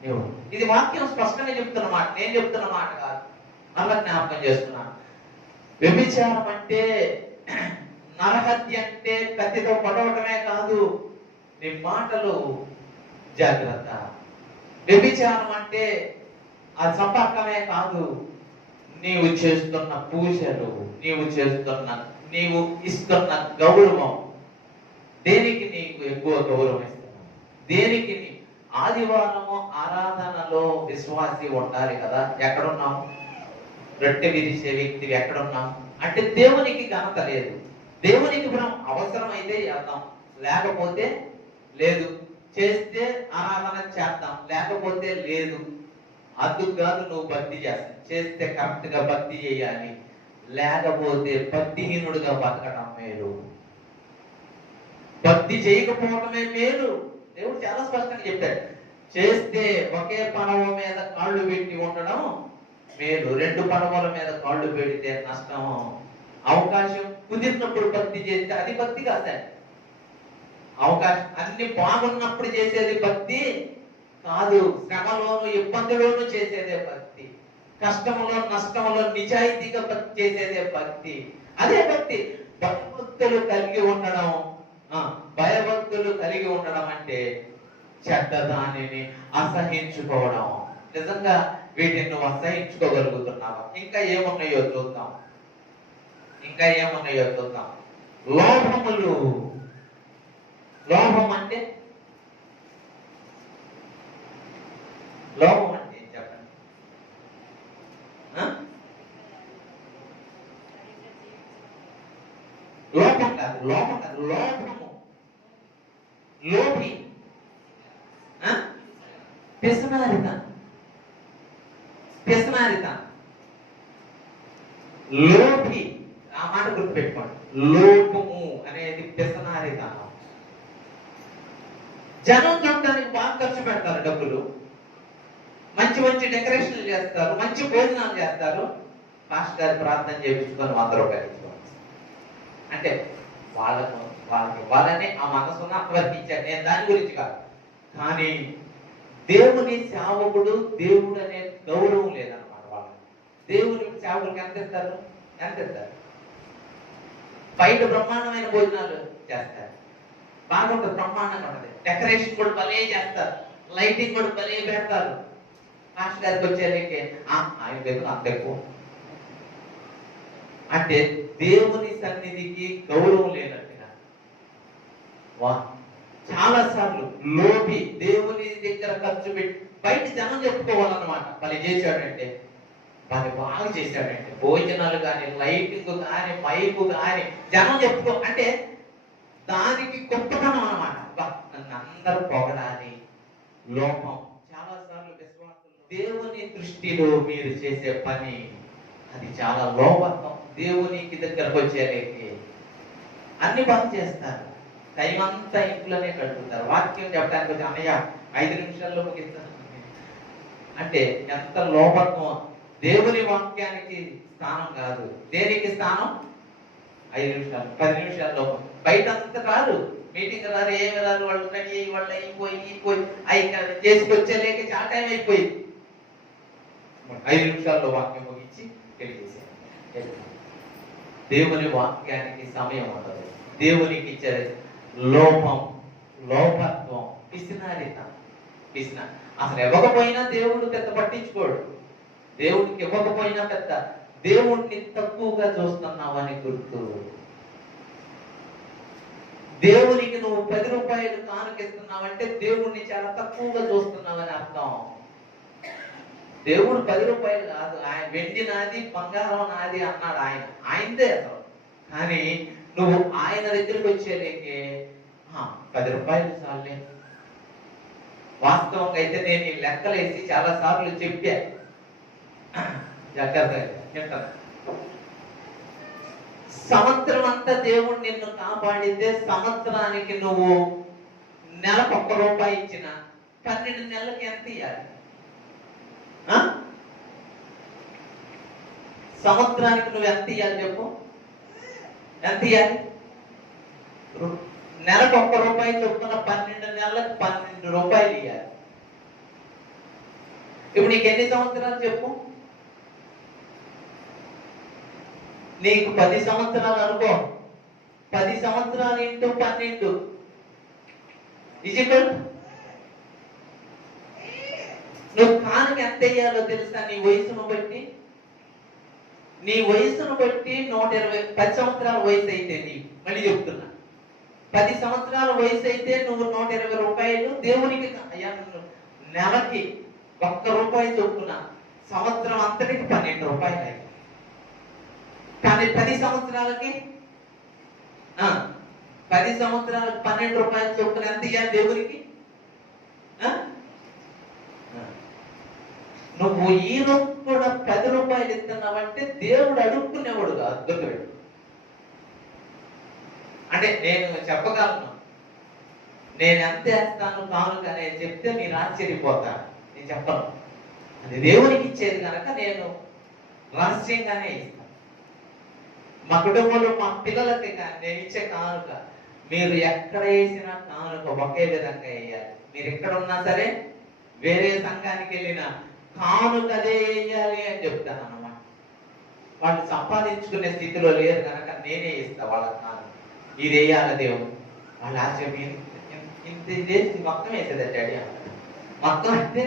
నువ్వు, ఇది వాక్యం స్పష్టంగా చెప్తున్న మాట, నేను చెప్తున్న మాట కాదు, అలా జ్ఞాపకం చేస్తున్నాను. వ్యభిచారం అంటే, నరహత్య అంటే కత్తితో పడవటమే కాదు, నీ మాటలు జాగ్రత్త. వ్యభిచారం అంటే ఆ సంపర్కమే కాదు, నీవు చేస్తున్న పూజలు, నీవు ఇస్తున్న గౌరవం, దేనికి నీకు ఎక్కువ గౌరవం ఇస్తున్నావు? దేనికి ఆదివారము ఆరాధనలో విశ్వాసి ఉండాలి కదా, ఎక్కడున్నావు? రొట్టె విరిసే వ్యక్తివి ఎక్కడున్నావు? అంటే దేవునికి ఘనత లేదు. దేవునికి మనం అవసరం అయితే చేద్దాం, లేకపోతే లేదు. చేస్తే ఆరాధన చేద్దాం, లేకపోతే లేదు. అందుకు కాదు నువ్వు భక్తి చేస్తావు. చేస్తే కరెక్ట్ గా భక్తి చేయాలి, లేకపోతే భక్తిహీనుడుగా బతకడం మేలు. భక్తి చేయకపోవడమే మేలు. దేవుడు చాలా స్పష్టంగా చెప్పాడు, చేస్తే ఒకే పడవ మీద కాళ్ళు పెట్టి ఉండడం మేలు, రెండు పడవల మీద కాళ్ళు పెడితే నష్టం. అవకాశం కుదిరినప్పుడు భక్తి చేస్తే అది భక్తి కాదండి. అవకాశం అన్ని బాగున్నప్పుడు చేసేది భక్తి కాదు, శ్రమలోను ఇబ్బందులోను చేసేదే భక్తి, కష్టంలో నష్టంలో నిజాయితీగా భక్తి చేసేదే భక్తి. అదే భక్తి. భయభక్తులు కలిగి ఉండడం అంటే చెడ్డదానిని అసహించుకోవడం. నిజంగా వీటిని నువ్వు అసహించుకోగలుగుతున్నావా? ఇంకా ఏమున్నాయో చూద్దాం. లోభములు. లోభం అంటే చెప్పండి. లోభం కాదు, లోభము. లోభి, పిసనారిత. లోభి, ఆ మాట గుర్తుపెట్టుకోండి. లోపము అనేది పిసనారిత. జనం చూడటానికి బాగా ఖర్చు పెడతారు డబ్బులు, మంచి మంచి డెకరేషన్లు చేస్తారు, మంచి భోజనాలు చేస్తారు. పాస్టర్ గారి ప్రార్థన చేయించుకొని 100 రూపాయలు ఇచ్చుకోవాలి. అంటే వాళ్ళకి ఇవ్వాలని ఆ మనసున్న అంతవరకు ఇచ్చారు, నేను దాని గురించి కాదు. కానీ దేవుని సేవకుడు, దేవుడు అనే గౌరవం లేదన్నమాట వాళ్ళకి. దేవుని సేవకులకు ఎంత ఇస్తారు? బయట బ్రహ్మాండమైన భోజనాలు చేస్తారు, బాగుంటుంది, బ్రహ్మాండంగా ఉంటుంది. డెకరేషన్ కూడా భలే చేస్తారు, లైటింగ్ కూడా భలే పెడతారు. పాస్టర్ గారికి వచ్చేసరికి ఆయన దగ్గర అంత ఎక్కువ. అంటే దేవుని సన్నిధికి గౌరవం లేనట్టుగా చాలా సార్లు లోపి దేవుని దగ్గర ఖర్చు పెట్టి బయట జనం చెప్పుకోవాలన్నమాట. వాళ్ళు చేశాడంటే, వాళ్ళు బాగా చేశాడంటే, భోజనాలు కానీ, లైటింగ్ కానీ, మైకు కానీ జనం చెప్పుకో అంటే దానికి గొప్పతనం అన్నమాట. నన్ను అందరూ పొగడాలి. లోపం. చాలా సార్లు విశ్వాసులు దేవుని దృష్టిలో మీరు చేసే పని అది చాలా లోపత్వం. దేవునికి దగ్గరకు వచ్చేలేకి అన్ని బాగా చేస్తారు, టైం అంతా ఇంట్లోనే గడుపుతారు. వాక్యం చెప్పడానికి వచ్చి అన్నయ్య 5 నిమిషాల్లో ముగిస్తాను అంటే ఎంత లోపత్వం. దేవుని వాక్యానికి స్థానం కాదు, దేనికి స్థానం? 5 నిమిషాలు 10 నిమిషాల్లో. బయట అంతా రారు, మీటింగ్ రారు, ఏమి రారు. వాళ్ళు రెడీ అయ్యి వాళ్ళు అయిపోయి చేసుకొచ్చేలేక చాలా టైం అయిపోయింది. 5 నిమిషాల్లో వాక్యం ముగించి తెలియజేశాను. దేవుని వాక్యానికి సమయం ఉండదు. దేవునికి ఇచ్చే లోపం, లోపత్వం, పిసినారిత. అసలు ఇవ్వకపోయినా దేవుడు పెద్ద పట్టించుకోడు. దేవుడికి ఇవ్వకపోయినా పెద్ద, దేవుణ్ణి తక్కువగా చూస్తున్నావని గుర్తు. దేవునికి నువ్వు 10 రూపాయలు కానుకిస్తున్నావంటే దేవుణ్ణి చాలా తక్కువగా చూస్తున్నావని అర్థం. దేవుడు 10 రూపాయలు కాదు, ఆయన వెండి నాది బంగారం నాది అన్నాడు. ఆయనదే అసలు. కానీ నువ్వు ఆయన దగ్గరికి వచ్చేలేకే 10 రూపాయలు చాలే. వాస్తవంగా అయితే నేను ఈ లెక్కలేసి చాలా సార్లు చెప్పా. జాగ్రత్తగా సంవత్సరం అంతా దేవుడు నిన్ను కాపాడితే సంవత్సరానికి నువ్వు నెలకు 1 రూపాయి ఇచ్చిన 12 నెలలకి ఎంత ఇవ్వాలి? సంవత్సరానికి నువ్వు ఎంత ఇవ్వాలి చెప్పు? ఎంత ఇవ్వాలి? నెలకు 1 రూపాయి చొప్పున 12 నెలలకు 12 రూపాయలు ఇవ్వాలి. ఇప్పుడు నీకు ఎన్ని సంవత్సరాలు చెప్పు? నీకు 10 సంవత్సరాలు అనుకో. 10 సంవత్సరాలు ఇంటూ 12 ఈజిప్ట్. నువ్వు కానుక ఎంత వేయాలో తెలుసా? నీ వయసును బట్టి, నీ వయసును బట్టి 120. 10 సంవత్సరాల వయసు అయితే మళ్ళీ చెప్తున్నా, 10 సంవత్సరాల వయసు అయితే నువ్వు 120 రూపాయలు దేవునికి నెలకి 1 రూపాయి చొప్పున సంవత్సరం అంతటికి 12 రూపాయలు అయ్యి. కానీ 10 సంవత్సరాలకి 10 సంవత్సరాలకు 12 రూపాయలు చొప్పున ఎంత ఇవ్వాలి దేవునికి? నువ్వు ఈ రోజు కూడా 10 రూపాయలు ఇస్తున్నావంటే దేవుడు అడుక్కునేవాడు కాదు. గుర్తుపెట్టు. అంటే నేను చెప్పగలను, నేను ఎంత వేస్తాను కానుక అనేది చెప్తే మీరు ఆశ్చర్యపోతాను. నేను చెప్పను, అది దేవునికి ఇచ్చేది కనుక నేను రహస్యంగానే ఇస్తాను. మా కుటుంబంలో మా పిల్లలకి నేను ఇచ్చే కానుక మీరు ఎక్కడ వేసిన కానుక ఒకే విధంగా వేయాలి. మీరు ఎక్కడ ఉన్నా సరే, వేరే సంఘానికి వెళ్ళిన కానుక అదే వేయాలి అని చెప్తాను అన్నమాట. వాళ్ళు సంపాదించుకునే స్థితిలో లేరు కనుక నేనే ఇస్తా వాళ్ళ కానుక. ఇది వేయాలి దేవుడు. వాళ్ళు ఆశ్చర్యం, ఇంత చేసి మొత్తం వేసేది డాడీ అన్నారు. మొత్తం అంటే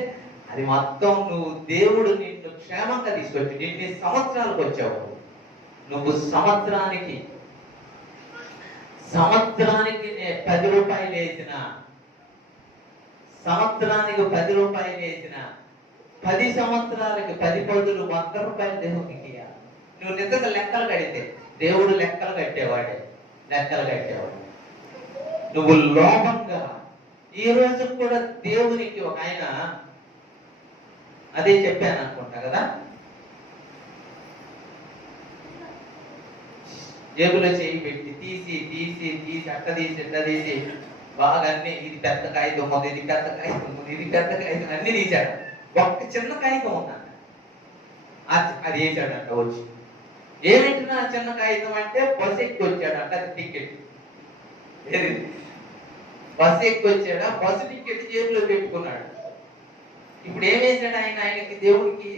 అది మొత్తం నువ్వు దేవుడు నిన్ను క్షేమంగా తీసుకొచ్చి ఇన్ని సంవత్సరాలకు వచ్చావు. నువ్వు సంవత్సరానికి 10 రూపాయలు వేసిన, సంవత్సరానికి 10 రూపాయలు వేసిన 10 సంవత్సరాలకి 10 పదులు 100 రూపాయలు దేవునికి ఇయ్యాలి. నువ్వు నిజంగా లెక్కలు కడితే దేవుడు లెక్కలు కట్టేవాడే. నువ్వు లోపంగా ఈ రోజు కూడా దేవునికి ఒక ఆయన అదే చెప్పాను అనుకుంటా కదా, జేబులో చేయి పెట్టి తీసి అట్ట తీసి బాగా అన్ని, ఇది పెద్ద కాగితం ఉంది, ఇది పెద్ద కాగితం అన్ని తీశాడు. ఒక్క చిన్న కాగితం ఉందంట, అది వేసాడంట. వచ్చి ఏమిటినా చిన్న కాగితం అంటే బస్ ఎక్కి వచ్చాడంట. అది టికెట్. బస్ ఎక్కి వచ్చాడా, బస్సు టికెట్ జేబులో పెట్టుకున్నాడు. ఇప్పుడు ఏం వేసాడు ఆయనకి దేవుడికి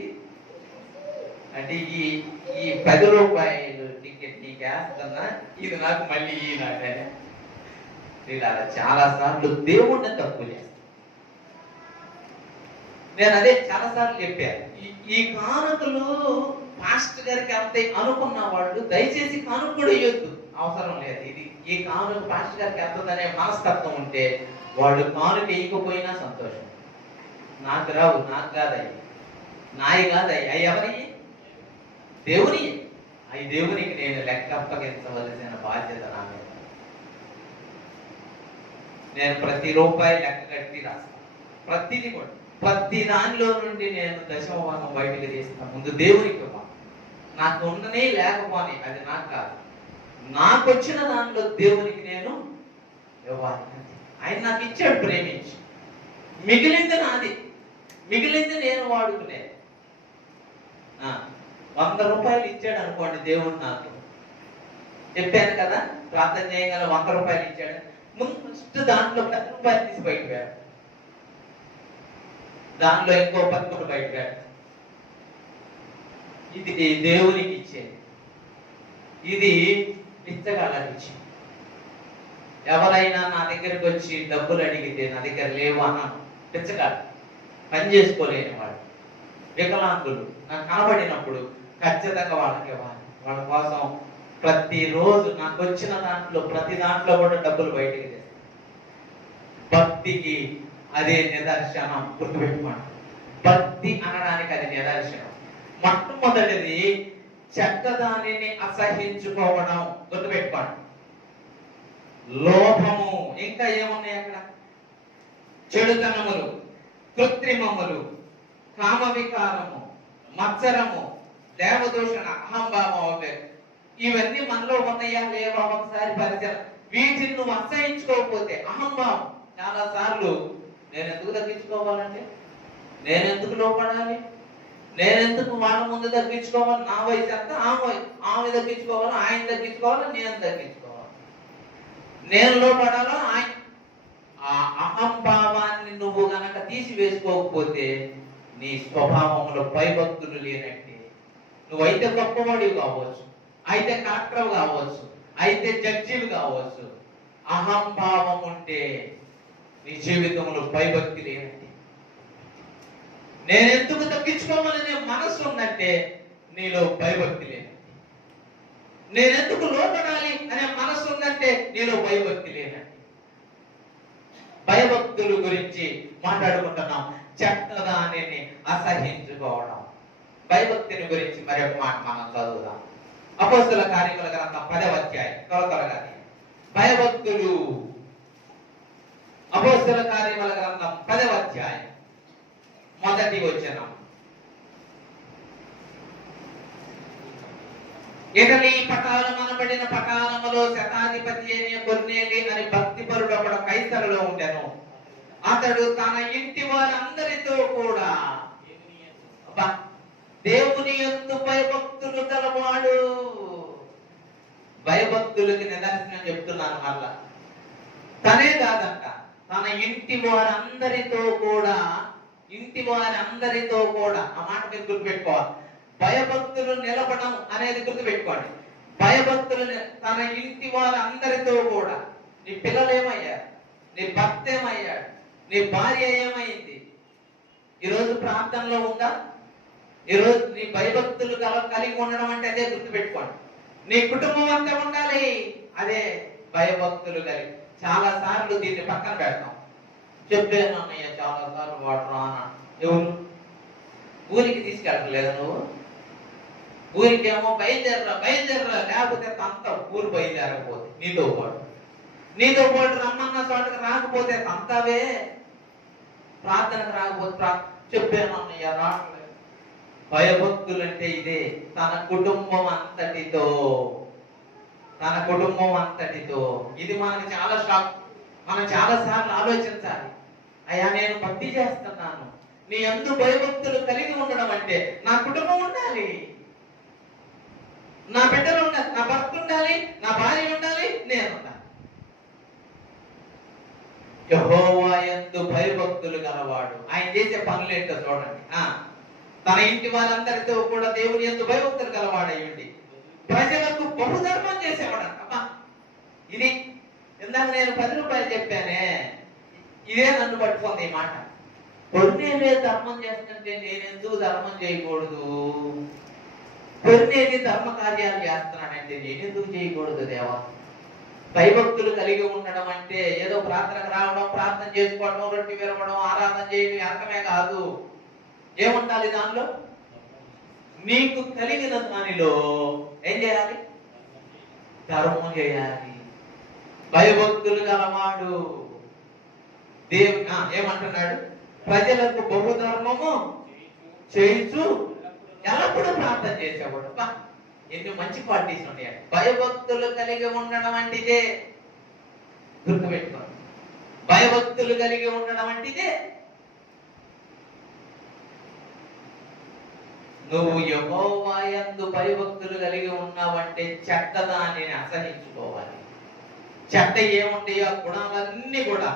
అంటే ఈ 10 రూపాయలు టికెట్ నీకు వేస్తున్నా, ఇది నాకు మళ్ళీ ఈనాడే. ఇలా చాలా సార్లు దేవుడిని తక్కువ చేస్తాను. నేను అదే చాలా సార్లు చెప్పాను. ఈ కానుకలు మాస్టర్ గారికి అవుతాయి అనుకున్న వాళ్ళు దయచేసి కానుక కూడా ఇవ్వద్దు, అవసరం లేదు. ఈ కానుక మాస్టర్ గారికి అవుతుందనే మనస్తత్వం ఉంటే వాళ్ళు కానుక వేయకపోయినా సంతోషం. నాకు రావు, నాకు కాదయ్యి, నాయి కాదయ్యి, అవి ఎవరి? దేవుని. అవి దేవునికి నేను లెక్క అప్పగించవలసిన బాధ్యత నా మీద. నేను ప్రతి రూపాయి లెక్క కట్టి రాస్తాను. ప్రతిదీ కూడా, ప్రతి దానిలో నుండి నేను 10వ భాగం బయటకు తీస్తాను. ముందు దేవునికి నాకు ఉన్ననే లేకపోని అది నాకు కాదు. నాకు వచ్చిన దానిలో దేవునికి నేను ఇవ్వాలి. ఆయన నాకు ఇచ్చాడు ప్రేమించి, మిగిలింది నాది, మిగిలింది నేను వాడుకునేది. 100 రూపాయలు ఇచ్చాడు అనుకోండి దేవుడు నాకు. చెప్పాను కదా, ప్రార్థన చేయగల 100 రూపాయలు ఇచ్చాడు. ముందు ఫస్ట్ దాంట్లో 10 రూపాయలు తీసి బయటకు, దాంట్లో ఇంకో 10 బయటకు, ఇది దేవునికి ఇచ్చేది, ఇది పిచ్చగాళ్ళకి ఇచ్చేది. ఎవరైనా నా దగ్గరికి వచ్చి డబ్బులు అడిగితే నా దగ్గర లేవు అన్నాను, పిచ్చగాడు, పని చేసుకోలేని వాడు, వికలాంగులు నాకు కనబడినప్పుడు ఖచ్చితంగా వాళ్ళకి ఇవ్వాలి. వాళ్ళ కోసం ప్రతిరోజు నాకు వచ్చిన దాంట్లో ప్రతి దాంట్లో కూడా డబ్బులు బయటికి తెస్తాను. భక్తికి అదే నిదర్శనం, గుర్తుపెట్టుకోండి. భక్తి అనడానికి అది నిదర్శనం. మొట్టమొదటిది చెడ్డదానిని అసహించుకోవడం, గుర్తుపెట్టుకోండి. లోభము, ఇంకా ఏమున్నాయి అక్కడ? చెడుతనములు, కృత్రిమములు, కామ వికారము, మత్సరము, దేవదూషణ, అహంభావం. ఇవన్నీ మనలో ఉన్నాయా లేవా ఒకసారి పరిచయం. వీటిని నువ్వు అసహించుకోకపోతే, అహంభావం, చాలా సార్లు నేను ఎందుకు తగ్గించుకోవాలంటే, నేనెందుకు లోపడాలి, నేనెందుకు వాళ్ళ ముందు తగ్గించుకోవాలి, నా వయసు ఎంత, ఆమె తగ్గించుకోవాలి, ఆయన తగ్గించుకోవాలి, నేను తగ్గించుకోవాలి, నేను లోపడాలో ఆయన. ఆ అహంభావాన్ని నువ్వు గనక తీసివేసుకోకపోతే నీ స్వభావంలో భయభక్తులు లేనట్టే. నువ్వైతే గొప్పవాడివి కావచ్చు, అయితే కలెక్టర్ కావచ్చు, అయితే జడ్జివి కావచ్చు, అహంభావం ఉంటే నీ జీవితంలో భయభక్తి లేనట్టే. నేనెందుకు తగ్గించుకోవాలనే మనసు ఉందంటే నీలో భయభక్తి లేనట్టే. నేనెందుకు లోపడాలి అనే మనసు ఉందంటే నీలో భయభక్తి లేనట్టే. భయభక్తుల గురించి మాట్లాడుకుంటున్నాం. చెడ్డదానిని అసహించుకోవడం, భయభక్తిని గురించి మరొక మాట మనం చదువుదాం. అపోస్తలుల కార్యముల గ్రంథం 10వ అధ్యాయం, త్వరగా భయభక్తులు. అపోస్తలుల కార్యముల గ్రంథం 10వ అధ్యాయం, మొదటి వచనం. ఇటలీ పటాలం అనబడిన పటాలములో శతాధిపతి అయిన కొర్నేలి అని భక్తిపరుడు ఒకడు కైసరులో ఉండెను. అతడు తన ఇంటి వారందరితో కూడా దేవుని యందు భయభక్తులు గలవాడు. భయభక్తులకి నిదర్శనం చెప్తున్నాను మళ్ళా. తనే కాదంట, తన ఇంటి వారందరితో కూడా, ఆ మాట మీరు గుర్తుపెట్టుకోవాలి. భయభక్తులు నిలబడం అనేది గుర్తుపెట్టుకోండి. భయభక్తులు తన ఇంటి వారందరితో కూడా. నీ పిల్లలు ఏమయ్యారు, నీ భర్త ఏమయ్యాడు, నీ భార్య ఏమైంది, ఈరోజు ప్రార్థనలో ఉందా? ఈరోజు నీ భయభక్తులు కలిగి ఉండడం అంటే అదే గుర్తుపెట్టుకోండి. నీ కుటుంబం అంతా ఉండాలి, అదే భయభక్తులు కలిగి. చాలా సార్లు దీన్ని పక్కన పెడతాం. చెప్పాను అన్నయ్య చాలా సార్లు వాడు రానా. ఎవరు ఊరికి తీసుకెళ్ళలేదా నువ్వు? ఊరికేమో బయలుదేరరా లేకపోతే అంత ఊరు బయలుదేరకపోతే నీతో పాటు రమ్మన్న చోటకి రాకపోతే తంతావే. ప్రార్థనకు రాకపోతే చెప్పాను అన్నయ్య రావట్లేదు. భయభక్తులు అంటే ఇదే. తన కుటుంబం అంతటితో. ఇది మనకి చాలా షాక్. మనం చాలా సార్లు ఆలోచించాలి. అయ్యా నేను భక్తి చేస్తున్నాను, నీ యందు భయభక్తులు కలిగి ఉండడం అంటే నా కుటుంబం ఉండాలి, నా బిడ్డలు ఉండాలి, నా భర్త ఉండాలి, నా భార్య ఉండాలి, నేను ఉండాలి. యెహోవా యందు భయభక్తులు గలవాడు. ఆయన చేసే పనులు ఏంటో చూడండి. తన ఇంటి వారందరితో కూడా దేవుని యందు భయభక్తులు గలవాడయ్యండి ప్రజలకు బహుధర్మం చేసేవాడంట. ఇది ఇందాక నేను 10 రూపాయలు చెప్పానే, ఇదే నన్ను పట్టుకుంది ఈ మాట. కొన్నేళ్ళే ధర్మం చేస్తుంటే నేను ఎందుకు ధర్మం చేయకూడదు? కొన్నేళ్ళి ధర్మ కార్యాలు చేస్తున్నానంటే నేను ఎందుకు చేయకూడదు? దేవా, భయభక్తులు కలిగి ఉండడం అంటే ఏదో ప్రార్థనకు రావడం, ప్రార్థన చేసుకోవడం, రొట్టె విరవడం, ఆరాధన చేయడం అర్థమే కాదు. ఏముండాలి దానిలో? నీకు కలిగిన దానిలో ఏం చేయాలి? ధర్మం చేయాలి. భయభక్తులు గలవాడు ఏమంటున్నాడు? ప్రజలకు బహుధర్మము చేయించు ఎల్లప్పుడూ ప్రార్థన చేసేవాడు. ఎన్ని మంచి క్వాలిటీస్ ఉన్నాయండి. భయభక్తులు కలిగి ఉండడం అంటే ఇదే. గుర్తుపెట్టుకోండి, భయభక్తులు కలిగి ఉండడం అంటే ఇదే. నువ్వు యెహోవా యందు భయభక్తులు కలిగి ఉన్నావంటే చెడ్డదానిని అసహించుకోవాలి. చెడ్డ ఏముంటాయో ఆ గుణాలన్నీ కూడా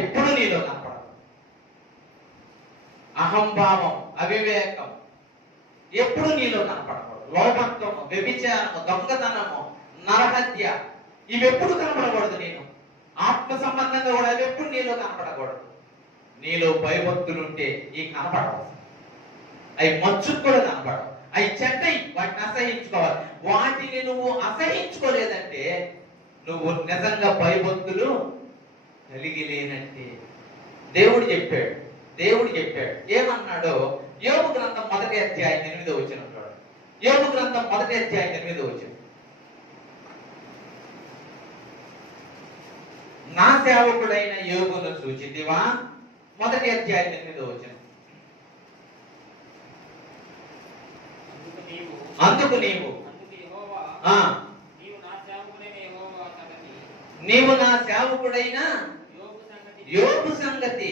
ఎప్పుడు నీలో కనపడదు. అహంభావం, అవివేకం, ఎప్పుడు నీలో కనపడకూడదు. లోభత్వము, వ్యభిచారము, దొంగతనము, నరహత్య ఇవి ఎప్పుడు కనపడకూడదు. నేను ఆత్మ సంబంధంగా కూడా అవి ఎప్పుడు నీలో కనపడకూడదు. నీలో భయభక్తులు ఉంటే ఈ కనపడవు. అవి మచ్చుకు కూడా కనపడవు. అవి చెడ్డయి, వాటిని అసహించుకోవాలి. వాటిని నువ్వు అసహించుకోలేదంటే నువ్వు నిజంగా భయభక్తులు కలిగి లేనంటే. దేవుడు చెప్పాడు ఏమన్నాడో యోబు గ్రంథం 1వ అధ్యాయం 8వ వచనం చూడండి. యోబు గ్రంథం 1వ అధ్యాయం 8వ వచనం. నా సేవకుడైన యోబును చూచితివా? 1వ అధ్యాయం 8వ వచనం. అందుకు నీవు నీవు నా సేవకుడైన యోబు సంగతి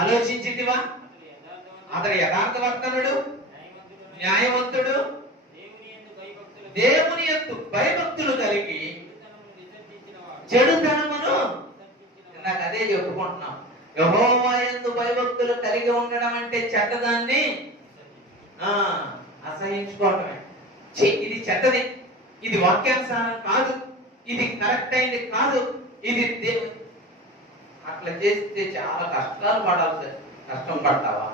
ఆలోచించితివా? అతడు యథార్థవర్తనుడు, న్యాయవంతుడు, దేవుని యందు భయభక్తులు కలిగి చెడుతనమును, నాకు అదే చెప్పుకుంటున్నాం. యెహోవా యందు భయభక్తులు కలిగి ఉండడం అంటే చెడ్డదాన్ని అసహించుకోవటమే. ఇది చెడ్డది, ఇది వాక్యానుసారం కాదు, ఇది కరెక్ట్ అయింది కాదు, ఇది అట్లా చేస్తే చాలా కష్టాలు పడాల్సి. కష్టం పడతావా?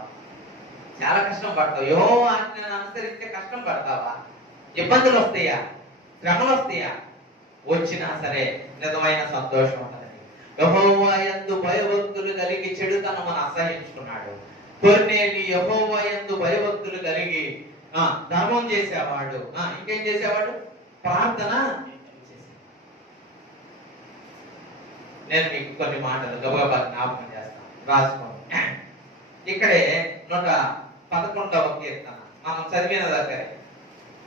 చాలా కష్టం పడతావు. యెహోవా ఆజ్ఞను అనుసరిస్తే కష్టం పడతావా? ఇబ్బందులు వస్తాయా? శ్రమలు వస్తాయా? వచ్చినా సరే నిజమైన సంతోషం ఉంటది. యెహోవా యందు భయభక్తులు కలిగి చెడుతనమును అసహించుకున్నాడు. కొర్నేలి యెహోవా యందు భయభక్తులు కలిగి ధర్మం చేసేవాడు. ఇంకేం చేసేవాడు? ప్రార్థన చేసేవాడు. నేను మీకు కొన్ని మాటలు గబగబా జ్ఞాపకం చేస్తాను, రాసుకోండి. ఇక్కడే 111వ కీర్తన మనం చదివిన దగ్గరే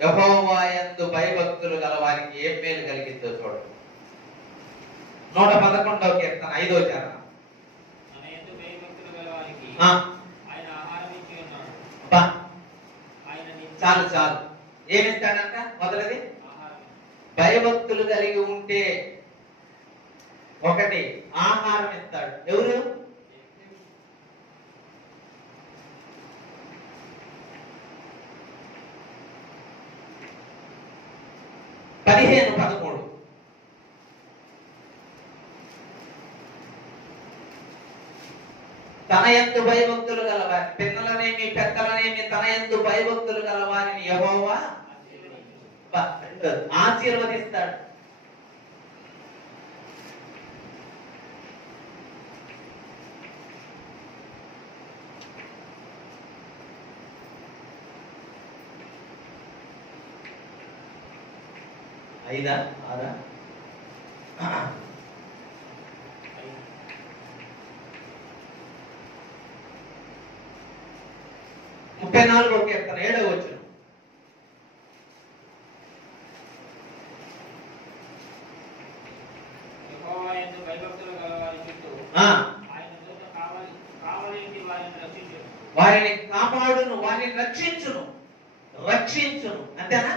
యెహోవా యందు భయభక్తులు గల వారికి ఏం మేలు కలిగిద్దో చూడండి. 111వ కీర్తన 5వ చరణం. చాలు ఏమిస్తాడంట? మొదటిది భయభక్తులు కలిగి ఉంటే ఒకటి ఆహారం ఇస్తాడు. ఎవరు? పదిహేను 13. తన యందు భయభక్తులు గలవారి, పిల్లలనేమి పెద్దలనేమి తన యందు భయభక్తులు గలవారిని యెహోవా ఆశీర్వదిస్తాడు. ఐదా 6 34వ కీర్తన 7వ వచనం. వారిని కాపాడును, వారిని రక్షించును అంతేనా?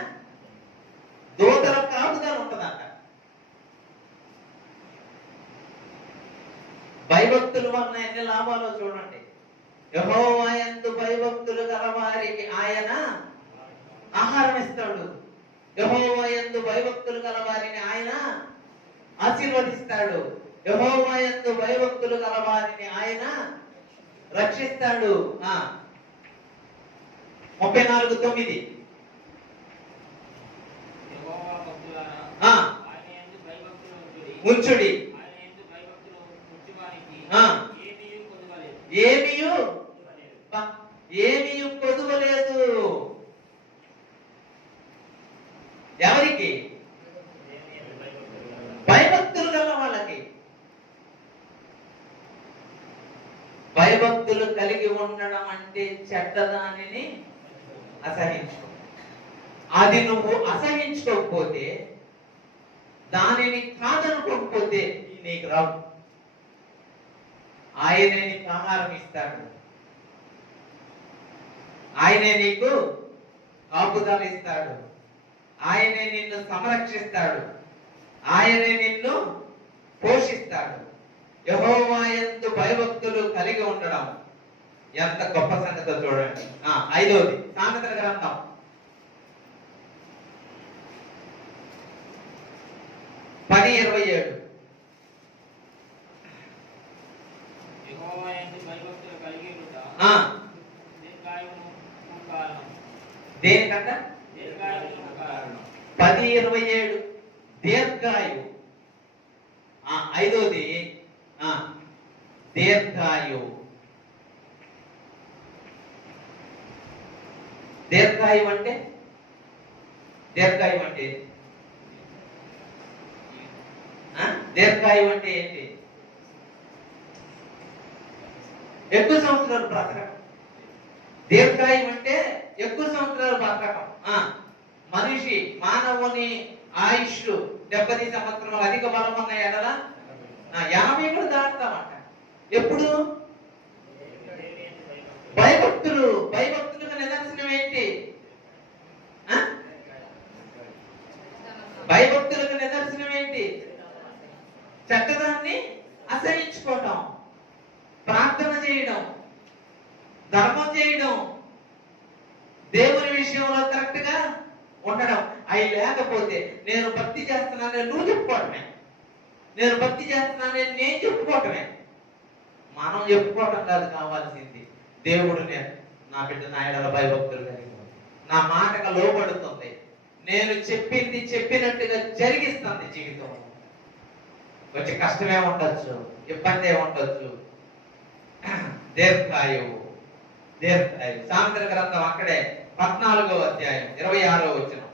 దూతల కాపుదల ఉంటదంట. భయభక్తుల వలన ఎన్ని లాభాలో చూడండి. యెహోవా యందు భయభక్తులు గల వారికి ఆయన ఆహారం ఇస్తాడు. యెహోవా యందు భయభక్తులు గల వారిని ఆయన ఆశీర్వదిస్తాడు. యెహోవా యందు భయభక్తులు గల వారిని ఆయన రక్షిస్తాడు. 34:9. ఉంచుడి, ఏమీయు కొదువలేదు. ఎవరికి? భయభక్తులు గల వాళ్ళకి. భయభక్తులు కలిగి ఉండడం అంటే చెడ్డదానిని అసహించుకో. అది నువ్వు అసహించుకోకపోతే, దానిని కాదనుకోకపోతే నీకు రావు. ఆయనే నీకు ఆహారం ఇస్తాడు, ఆయనే నీకు కాపుదల ఇస్తాడు, ఆయనే నిన్ను సంరక్షిస్తాడు, ఆయనే నిన్ను పోషిస్తాడు. యెహోవా యందు భయభక్తులు కలిగి ఉండడం ఎంత గొప్ప సంగతో చూడండి. ఐదవది సామెతల గ్రంథం 10:27. దేనికంట 10:27 దీర్ఘాయు. ఐదోది దీర్ఘాయు. దీర్ఘాయు అంటే దీర్ఘాయు అంటే దీర్ఘాయు అంటే ఏంటి? ఎక్కువ సంవత్సరాలు బ్రతకడం. దీర్ఘాయు అంటే ఎక్కువ సంవత్సరాలు బ్రతకడం. మనిషి మానవుని ఆయుష్ 70 సంవత్సరాలు అధిక బలం ఉన్న ఎడల 50 కూడా దాటుతామంట. ఎప్పుడు? భయభక్తులకు నిదర్శనం ఏంటి? భయభక్తులకు నిదర్శనం ఏంటి? చెడ్డదాన్ని అసహించుకోవటం, ప్రార్థన చేయడం, ధర్మం చేయడం, దేవుని విషయంలో కరెక్ట్ గా ఉండడం. అవి లేకపోతే నేను భక్తి చేస్తున్నానని నువ్వు చెప్పుకోవటమే, నేను భక్తి చేస్తున్నానని నేను చెప్పుకోవటమే. మనం చెప్పుకోవటం కాదు కావాల్సింది. దేవుడు నా బిడ్డ నా ఎడల భయభక్తులు కలిగి నా మాటకు లోబడుతుంది, నేను చెప్పింది చెప్పినట్టుగా జరిగిస్తుంది. జీవితం కొంచెం కష్టమే ఉండొచ్చు, ఇబ్బంది ఉండొచ్చు. దీర్ఘాయువు. సామెతల గ్రంథం అక్కడే 14వ అధ్యాయం 26వ వచనం.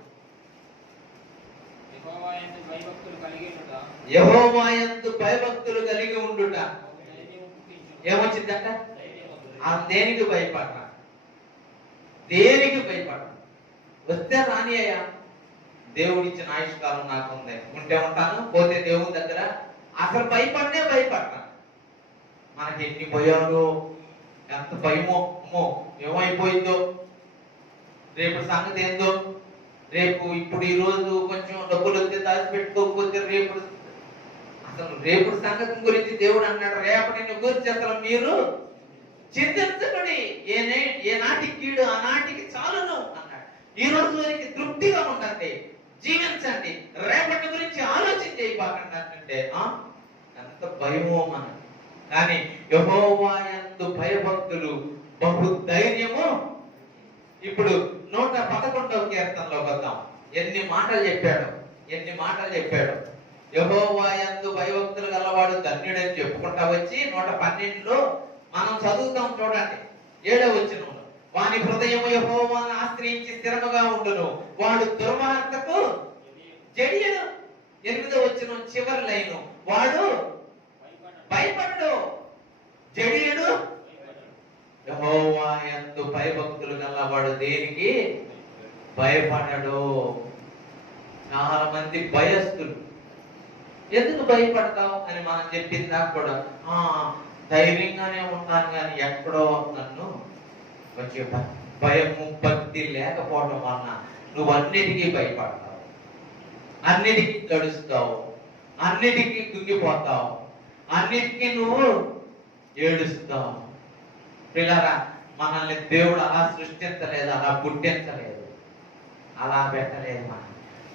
యెహోవాయందు భయభక్తులు కలిగి ఉండుట ఏమొచ్చిందంట? దేనికి భయపడరా? దేనికి భయపడరా? వస్తే రాని అయ్యా, దేవుడిచ్చిన ఆయుష్కాలం నాకు ఉంది, ఉంటే ఉంటాను, పోతే దేవుని దగ్గర. అసలు భయపడరా. మనకి ఎన్ని భయాలు, ఎంత భయమో, అమ్మో ఏమైపోయిందో, రేపు సంగతి ఏందో, రేపు ఇప్పుడు ఈ రోజు కొంచెం డబ్బులు వస్తే దాచిపెట్టుకోకపోతే రేపు అసలు రేపు సంగతి గురించి దేవుడు అన్నాడు, రేపటి గురించి అసలు మీరు చింతించబడి ఏ నాటికి కీడు ఆ నాటికి చాలును అన్నాడు. ఈ రోజు వరకు తృప్తిగా ఉండండి, జీవించండి, రేపటి గురించి ఆలోచన చేయబాకండి అంటే ఎంత భయమో మనకు. కానీ యెహోవాయందు భయభక్తులు బహు ధైర్యము. ఇప్పుడు 111వ కీర్తనలోకి వద్దాం. ఎన్ని మాటలు చెప్పాడు. యెహోవాయందు భయభక్తులు గలవాడు ధన్యుడని చెప్పుకుంటా వచ్చి 112లో మనం చదువుతాం చూడండి. 7వ వచనంలో వాని హృదయము యెహోవాను ఆశ్రయించి స్థిరముగా ఉండును, వాడు దుర్మార్గకు జడియడు. 8వ వచనం చివరి లైను, వాడు భయపడడు జడియడు. యెహోవాయందు భయభక్తులు గలవాడు దేనికి భయపడడు. చాలా మంది భయస్థులు. ఎందుకు భయపడతావు అని మనం చెప్పిందా కూడా ధైర్యంగానే ఉంటాను, కానీ ఎక్కడో నన్ను కొంచెం భయము భక్తి లేకపోవడం వలన నువ్వు అన్నిటికీ భయపడతావు, అన్నిటికీ గడుస్తావు, అన్నిటికీ కుంగిపోతావు, అన్నిటికీ నువ్వు ఏడుస్తావు. పిల్లరా, మనల్ని దేవుడు అలా సృష్టించలేదు, అలా పుట్టించలేదు, అలా పెట్టలేదు.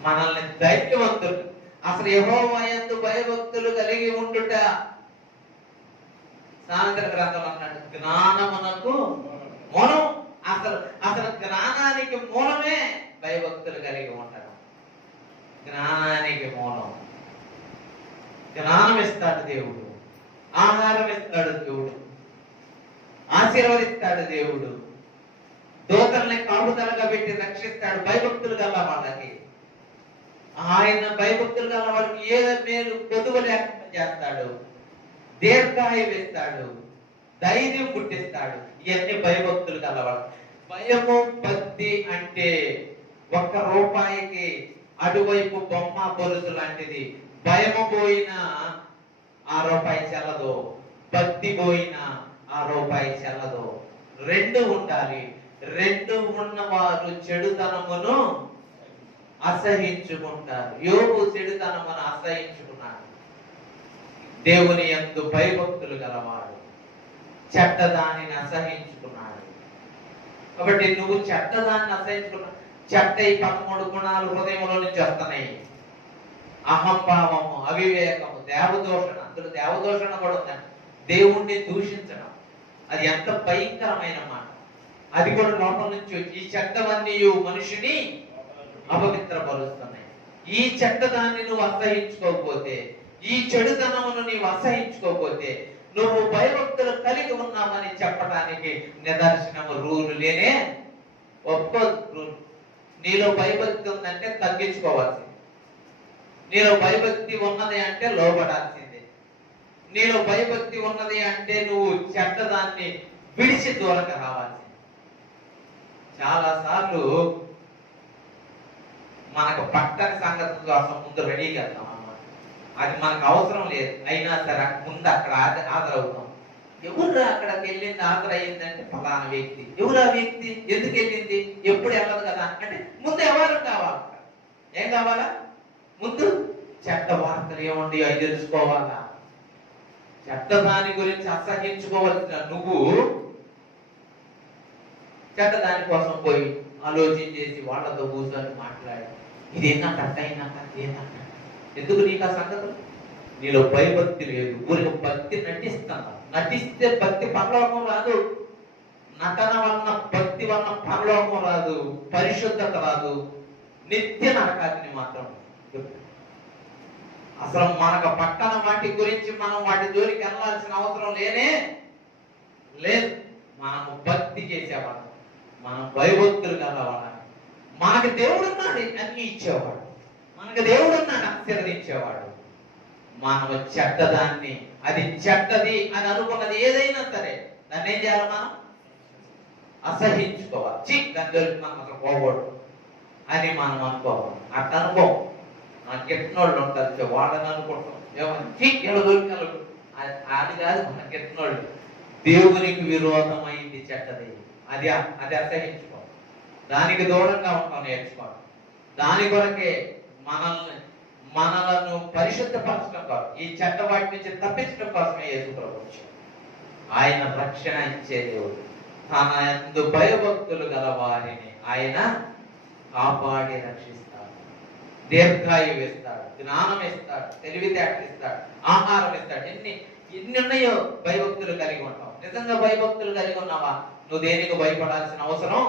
మనల్ని ధైర్యవంతులు, అసలు యెహోవాయందు భయభక్తులు కలిగి ఉండుట. సామెతల గ్రంథంలో అన్నాడు, జ్ఞానమునకు మూలం. అసలు జ్ఞానానికి మూలమే భయభక్తులు కలిగి ఉండడం. జ్ఞానానికి మూలం. జ్ఞానం ఇస్తాడు దేవుడు, ఆహారం ఇస్తాడు దేవుడు, ఆశీర్వదిస్తాడు దేవుడు, దూతల్ని కాపుదలగా పెట్టి రక్షిస్తాడు భయభక్తులు గల వాళ్ళకి. ఆయన భయభక్తులు గల వాళ్ళకి ఏ మేలు కొదువ లేకుండా చేస్తాడు, దీర్ఘాయువు ఇస్తాడు, ధైర్యం పుట్టిస్తాడు. ఇవన్నీ భయభక్తులు గలవాడు. భయము భక్తి అంటే ₹1 అటువైపు బొమ్మ బొరుసు లాంటిది. భయము పోయినా ₹1 చెల్లదు, భక్తి పోయినా ₹1 చెల్లదు. రెండు ఉండాలి. రెండు ఉన్నవారు చెడుతనమును అసహించుకుంటారు. యోబు చెడుతనమును అసహించుకున్నాడు. దేవుని యందు భయభక్తులు గలవాడు. చెడ్డదానిని అసహించుకున్నాడు. కాబట్టి నువ్వు చెడ్డదాన్ని అసహించుకున్నా, చెడ్డ ఈ 13 గుణాలు హృదయంలో నుంచి వస్తున్నాయి. అహంభావము, అవివేకము, దేవదూషణ. అందులో దేవదూషణ కూడా ఉందండి. దేవుణ్ణి దూషించడం, అది ఎంత భయంకరమైన మాట. అది కూడా లోపల నుంచి వచ్చి ఈ చెడ్డవన్నీ మనిషిని అపవిత్రపరుస్తున్నాయి. ఈ చెడ్డదాన్ని నువ్వు అసహించుకోకపోతే, ఈ చెడుతనమును నీవు అసహించుకోకపోతే, నువ్వు భయభక్తులు కలిగి ఉన్నామని చెప్పడానికి నిదర్శనము రూలు లేనే ఒప్పుకోదు. రూలు నీలో భయభక్తి ఉందంటే తగ్గించుకోవాల్సింది, నీలో భయభక్తి ఉన్నది అంటే లోబడాల్సిందే, నీలో భయభక్తి ఉన్నది అంటే నువ్వు చెడ్డదాన్ని విడిచి దూరంగా రావాల్సింది. చాలా సార్లు మనకు పట్టని సంగతి కోసం ముందు రెడీగా వెళ్తాం అన్నమాట. అది మనకు అవసరం లేదు, అయినా సరే ముందు అక్కడ హాజరవుతాం. ఎవరు అక్కడికి వెళ్ళింది, హాజరయ్యిందంటే ఫలానా వ్యక్తి. ఎవరు ఆ వ్యక్తి, ఎందుకు వెళ్ళింది, ఎప్పుడు వెళ్ళదు కదా అంటే ముందు ఎవరు కావాలి, ఏం కావాలా, ముందు చెడ్డ వార్తలు ఏముండి అవి తెలుసుకోవాలా. చెడ్డదాని గురించి అసహించుకోవాల్సిన నువ్వు చెడ్డదాని కోసం పోయి ఆలోచన చేసి వాళ్ళతో కూర్చొని మాట్లాడి ఇదేంటంట అయిందంట, ఏంటంట, ఎందుకు నీకు ఆ సంగతులు? నీలో భయభక్తి లేదు, ఊరికి భక్తి నటిస్తాను. నటిస్తే భక్తి పరలోకం రాదు, నటన వలన భక్తి వలన పరలోకం రాదు, పరిశుద్ధత రాదు, నిత్య నరకాగ్ని మాత్రం. అసలు మనకు పట్టణ వాటి గురించి మనం వాటి జోలికి వెళ్ళాల్సిన అవసరం లేనే లేదు. మనము భక్తి చేసేవాడు, మనం భయభక్తులు కలవాడు, మనకు దేవుడు ఉన్నాడు అన్ని ఇచ్చేవాడు, మనకు దేవుడు ఉన్నాడు ఆశీర్వదించేవాడు. మనం చెడ్డదాన్ని, అది చెడ్డది అని అనుకున్నది ఏదైనా సరే దాన్ని ఏం చేయాలి, మనం అసహించుకోవాలి. దాని జోలికి మనం అసలు పోకూడదు అని మనం అనుకోవాలి. అట్లా అనుకో, నాకు ఎట్టినోళ్ళు ఉంటారు, వాళ్ళని అనుకుంటాం ఏమని దొరికి అది కాదు. మనకి ఎట్టినోళ్ళు దేవునికి విరోధమైంది చెడ్డది, అది అసహించుకో, దానికి దూరంగా ఉంటాం, నేర్చుకోవాలి. దాని కొరకే మనలను పరిశుద్ధపరచడం కోసం, ఈ చెడ్డ వాటి నుంచి తప్పించడం కోసమే యేసు ప్రభువు వచ్చాడు. ఆయన రక్షణ ఇచ్చే దేవుడు. తన యందు భయభక్తులు గల వారిని ఆయన కాపాడి రక్షిస్తాడు, దీర్ఘాయువు ఇస్తాడు, జ్ఞానం ఇస్తాడు, తెలివితేటలు ఇస్తాడు, ఆహారం ఇస్తాడు. ఎన్ని ఉన్నాయో భయభక్తులు కలిగి ఉంటావు. నిజంగా భయభక్తులు కలిగి ఉన్నావా, నువ్వు దేనికి భయపడాల్సిన అవసరం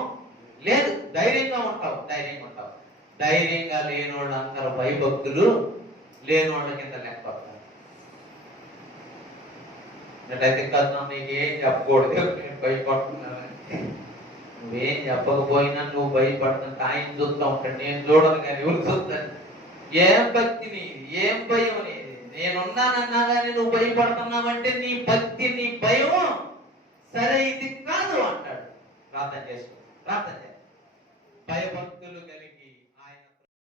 లేదు. ధైర్యంగా ఉంటావు, ధైర్యంగా ఉంటావు. ధైర్యంగా లేనోళ్ళు అందరూ భయభక్తులు లేనోళ్ళ కింద లెక్క వస్తారు. అయితే కదా నీకు ఏం చెప్పకూడదు, నేను భయపడుతున్నాను, నువ్వేం చెప్పకపోయినా నువ్వు భయపడుతుంటే ఆయన చూస్తూ ఉంటాడు, నేను చూడను కానీ ఎవరు చూస్తాను. ఏం భక్తి నీది, ఏం భయం నీది, నేనున్నానన్నా కానీ నువ్వు భయపడుతున్నావంటే నీ భక్తి, నీ భయం సరే ఇది కాదు అంటాడు. ప్రార్థన చేసుకో, ప్రార్థన చేస్తాడు.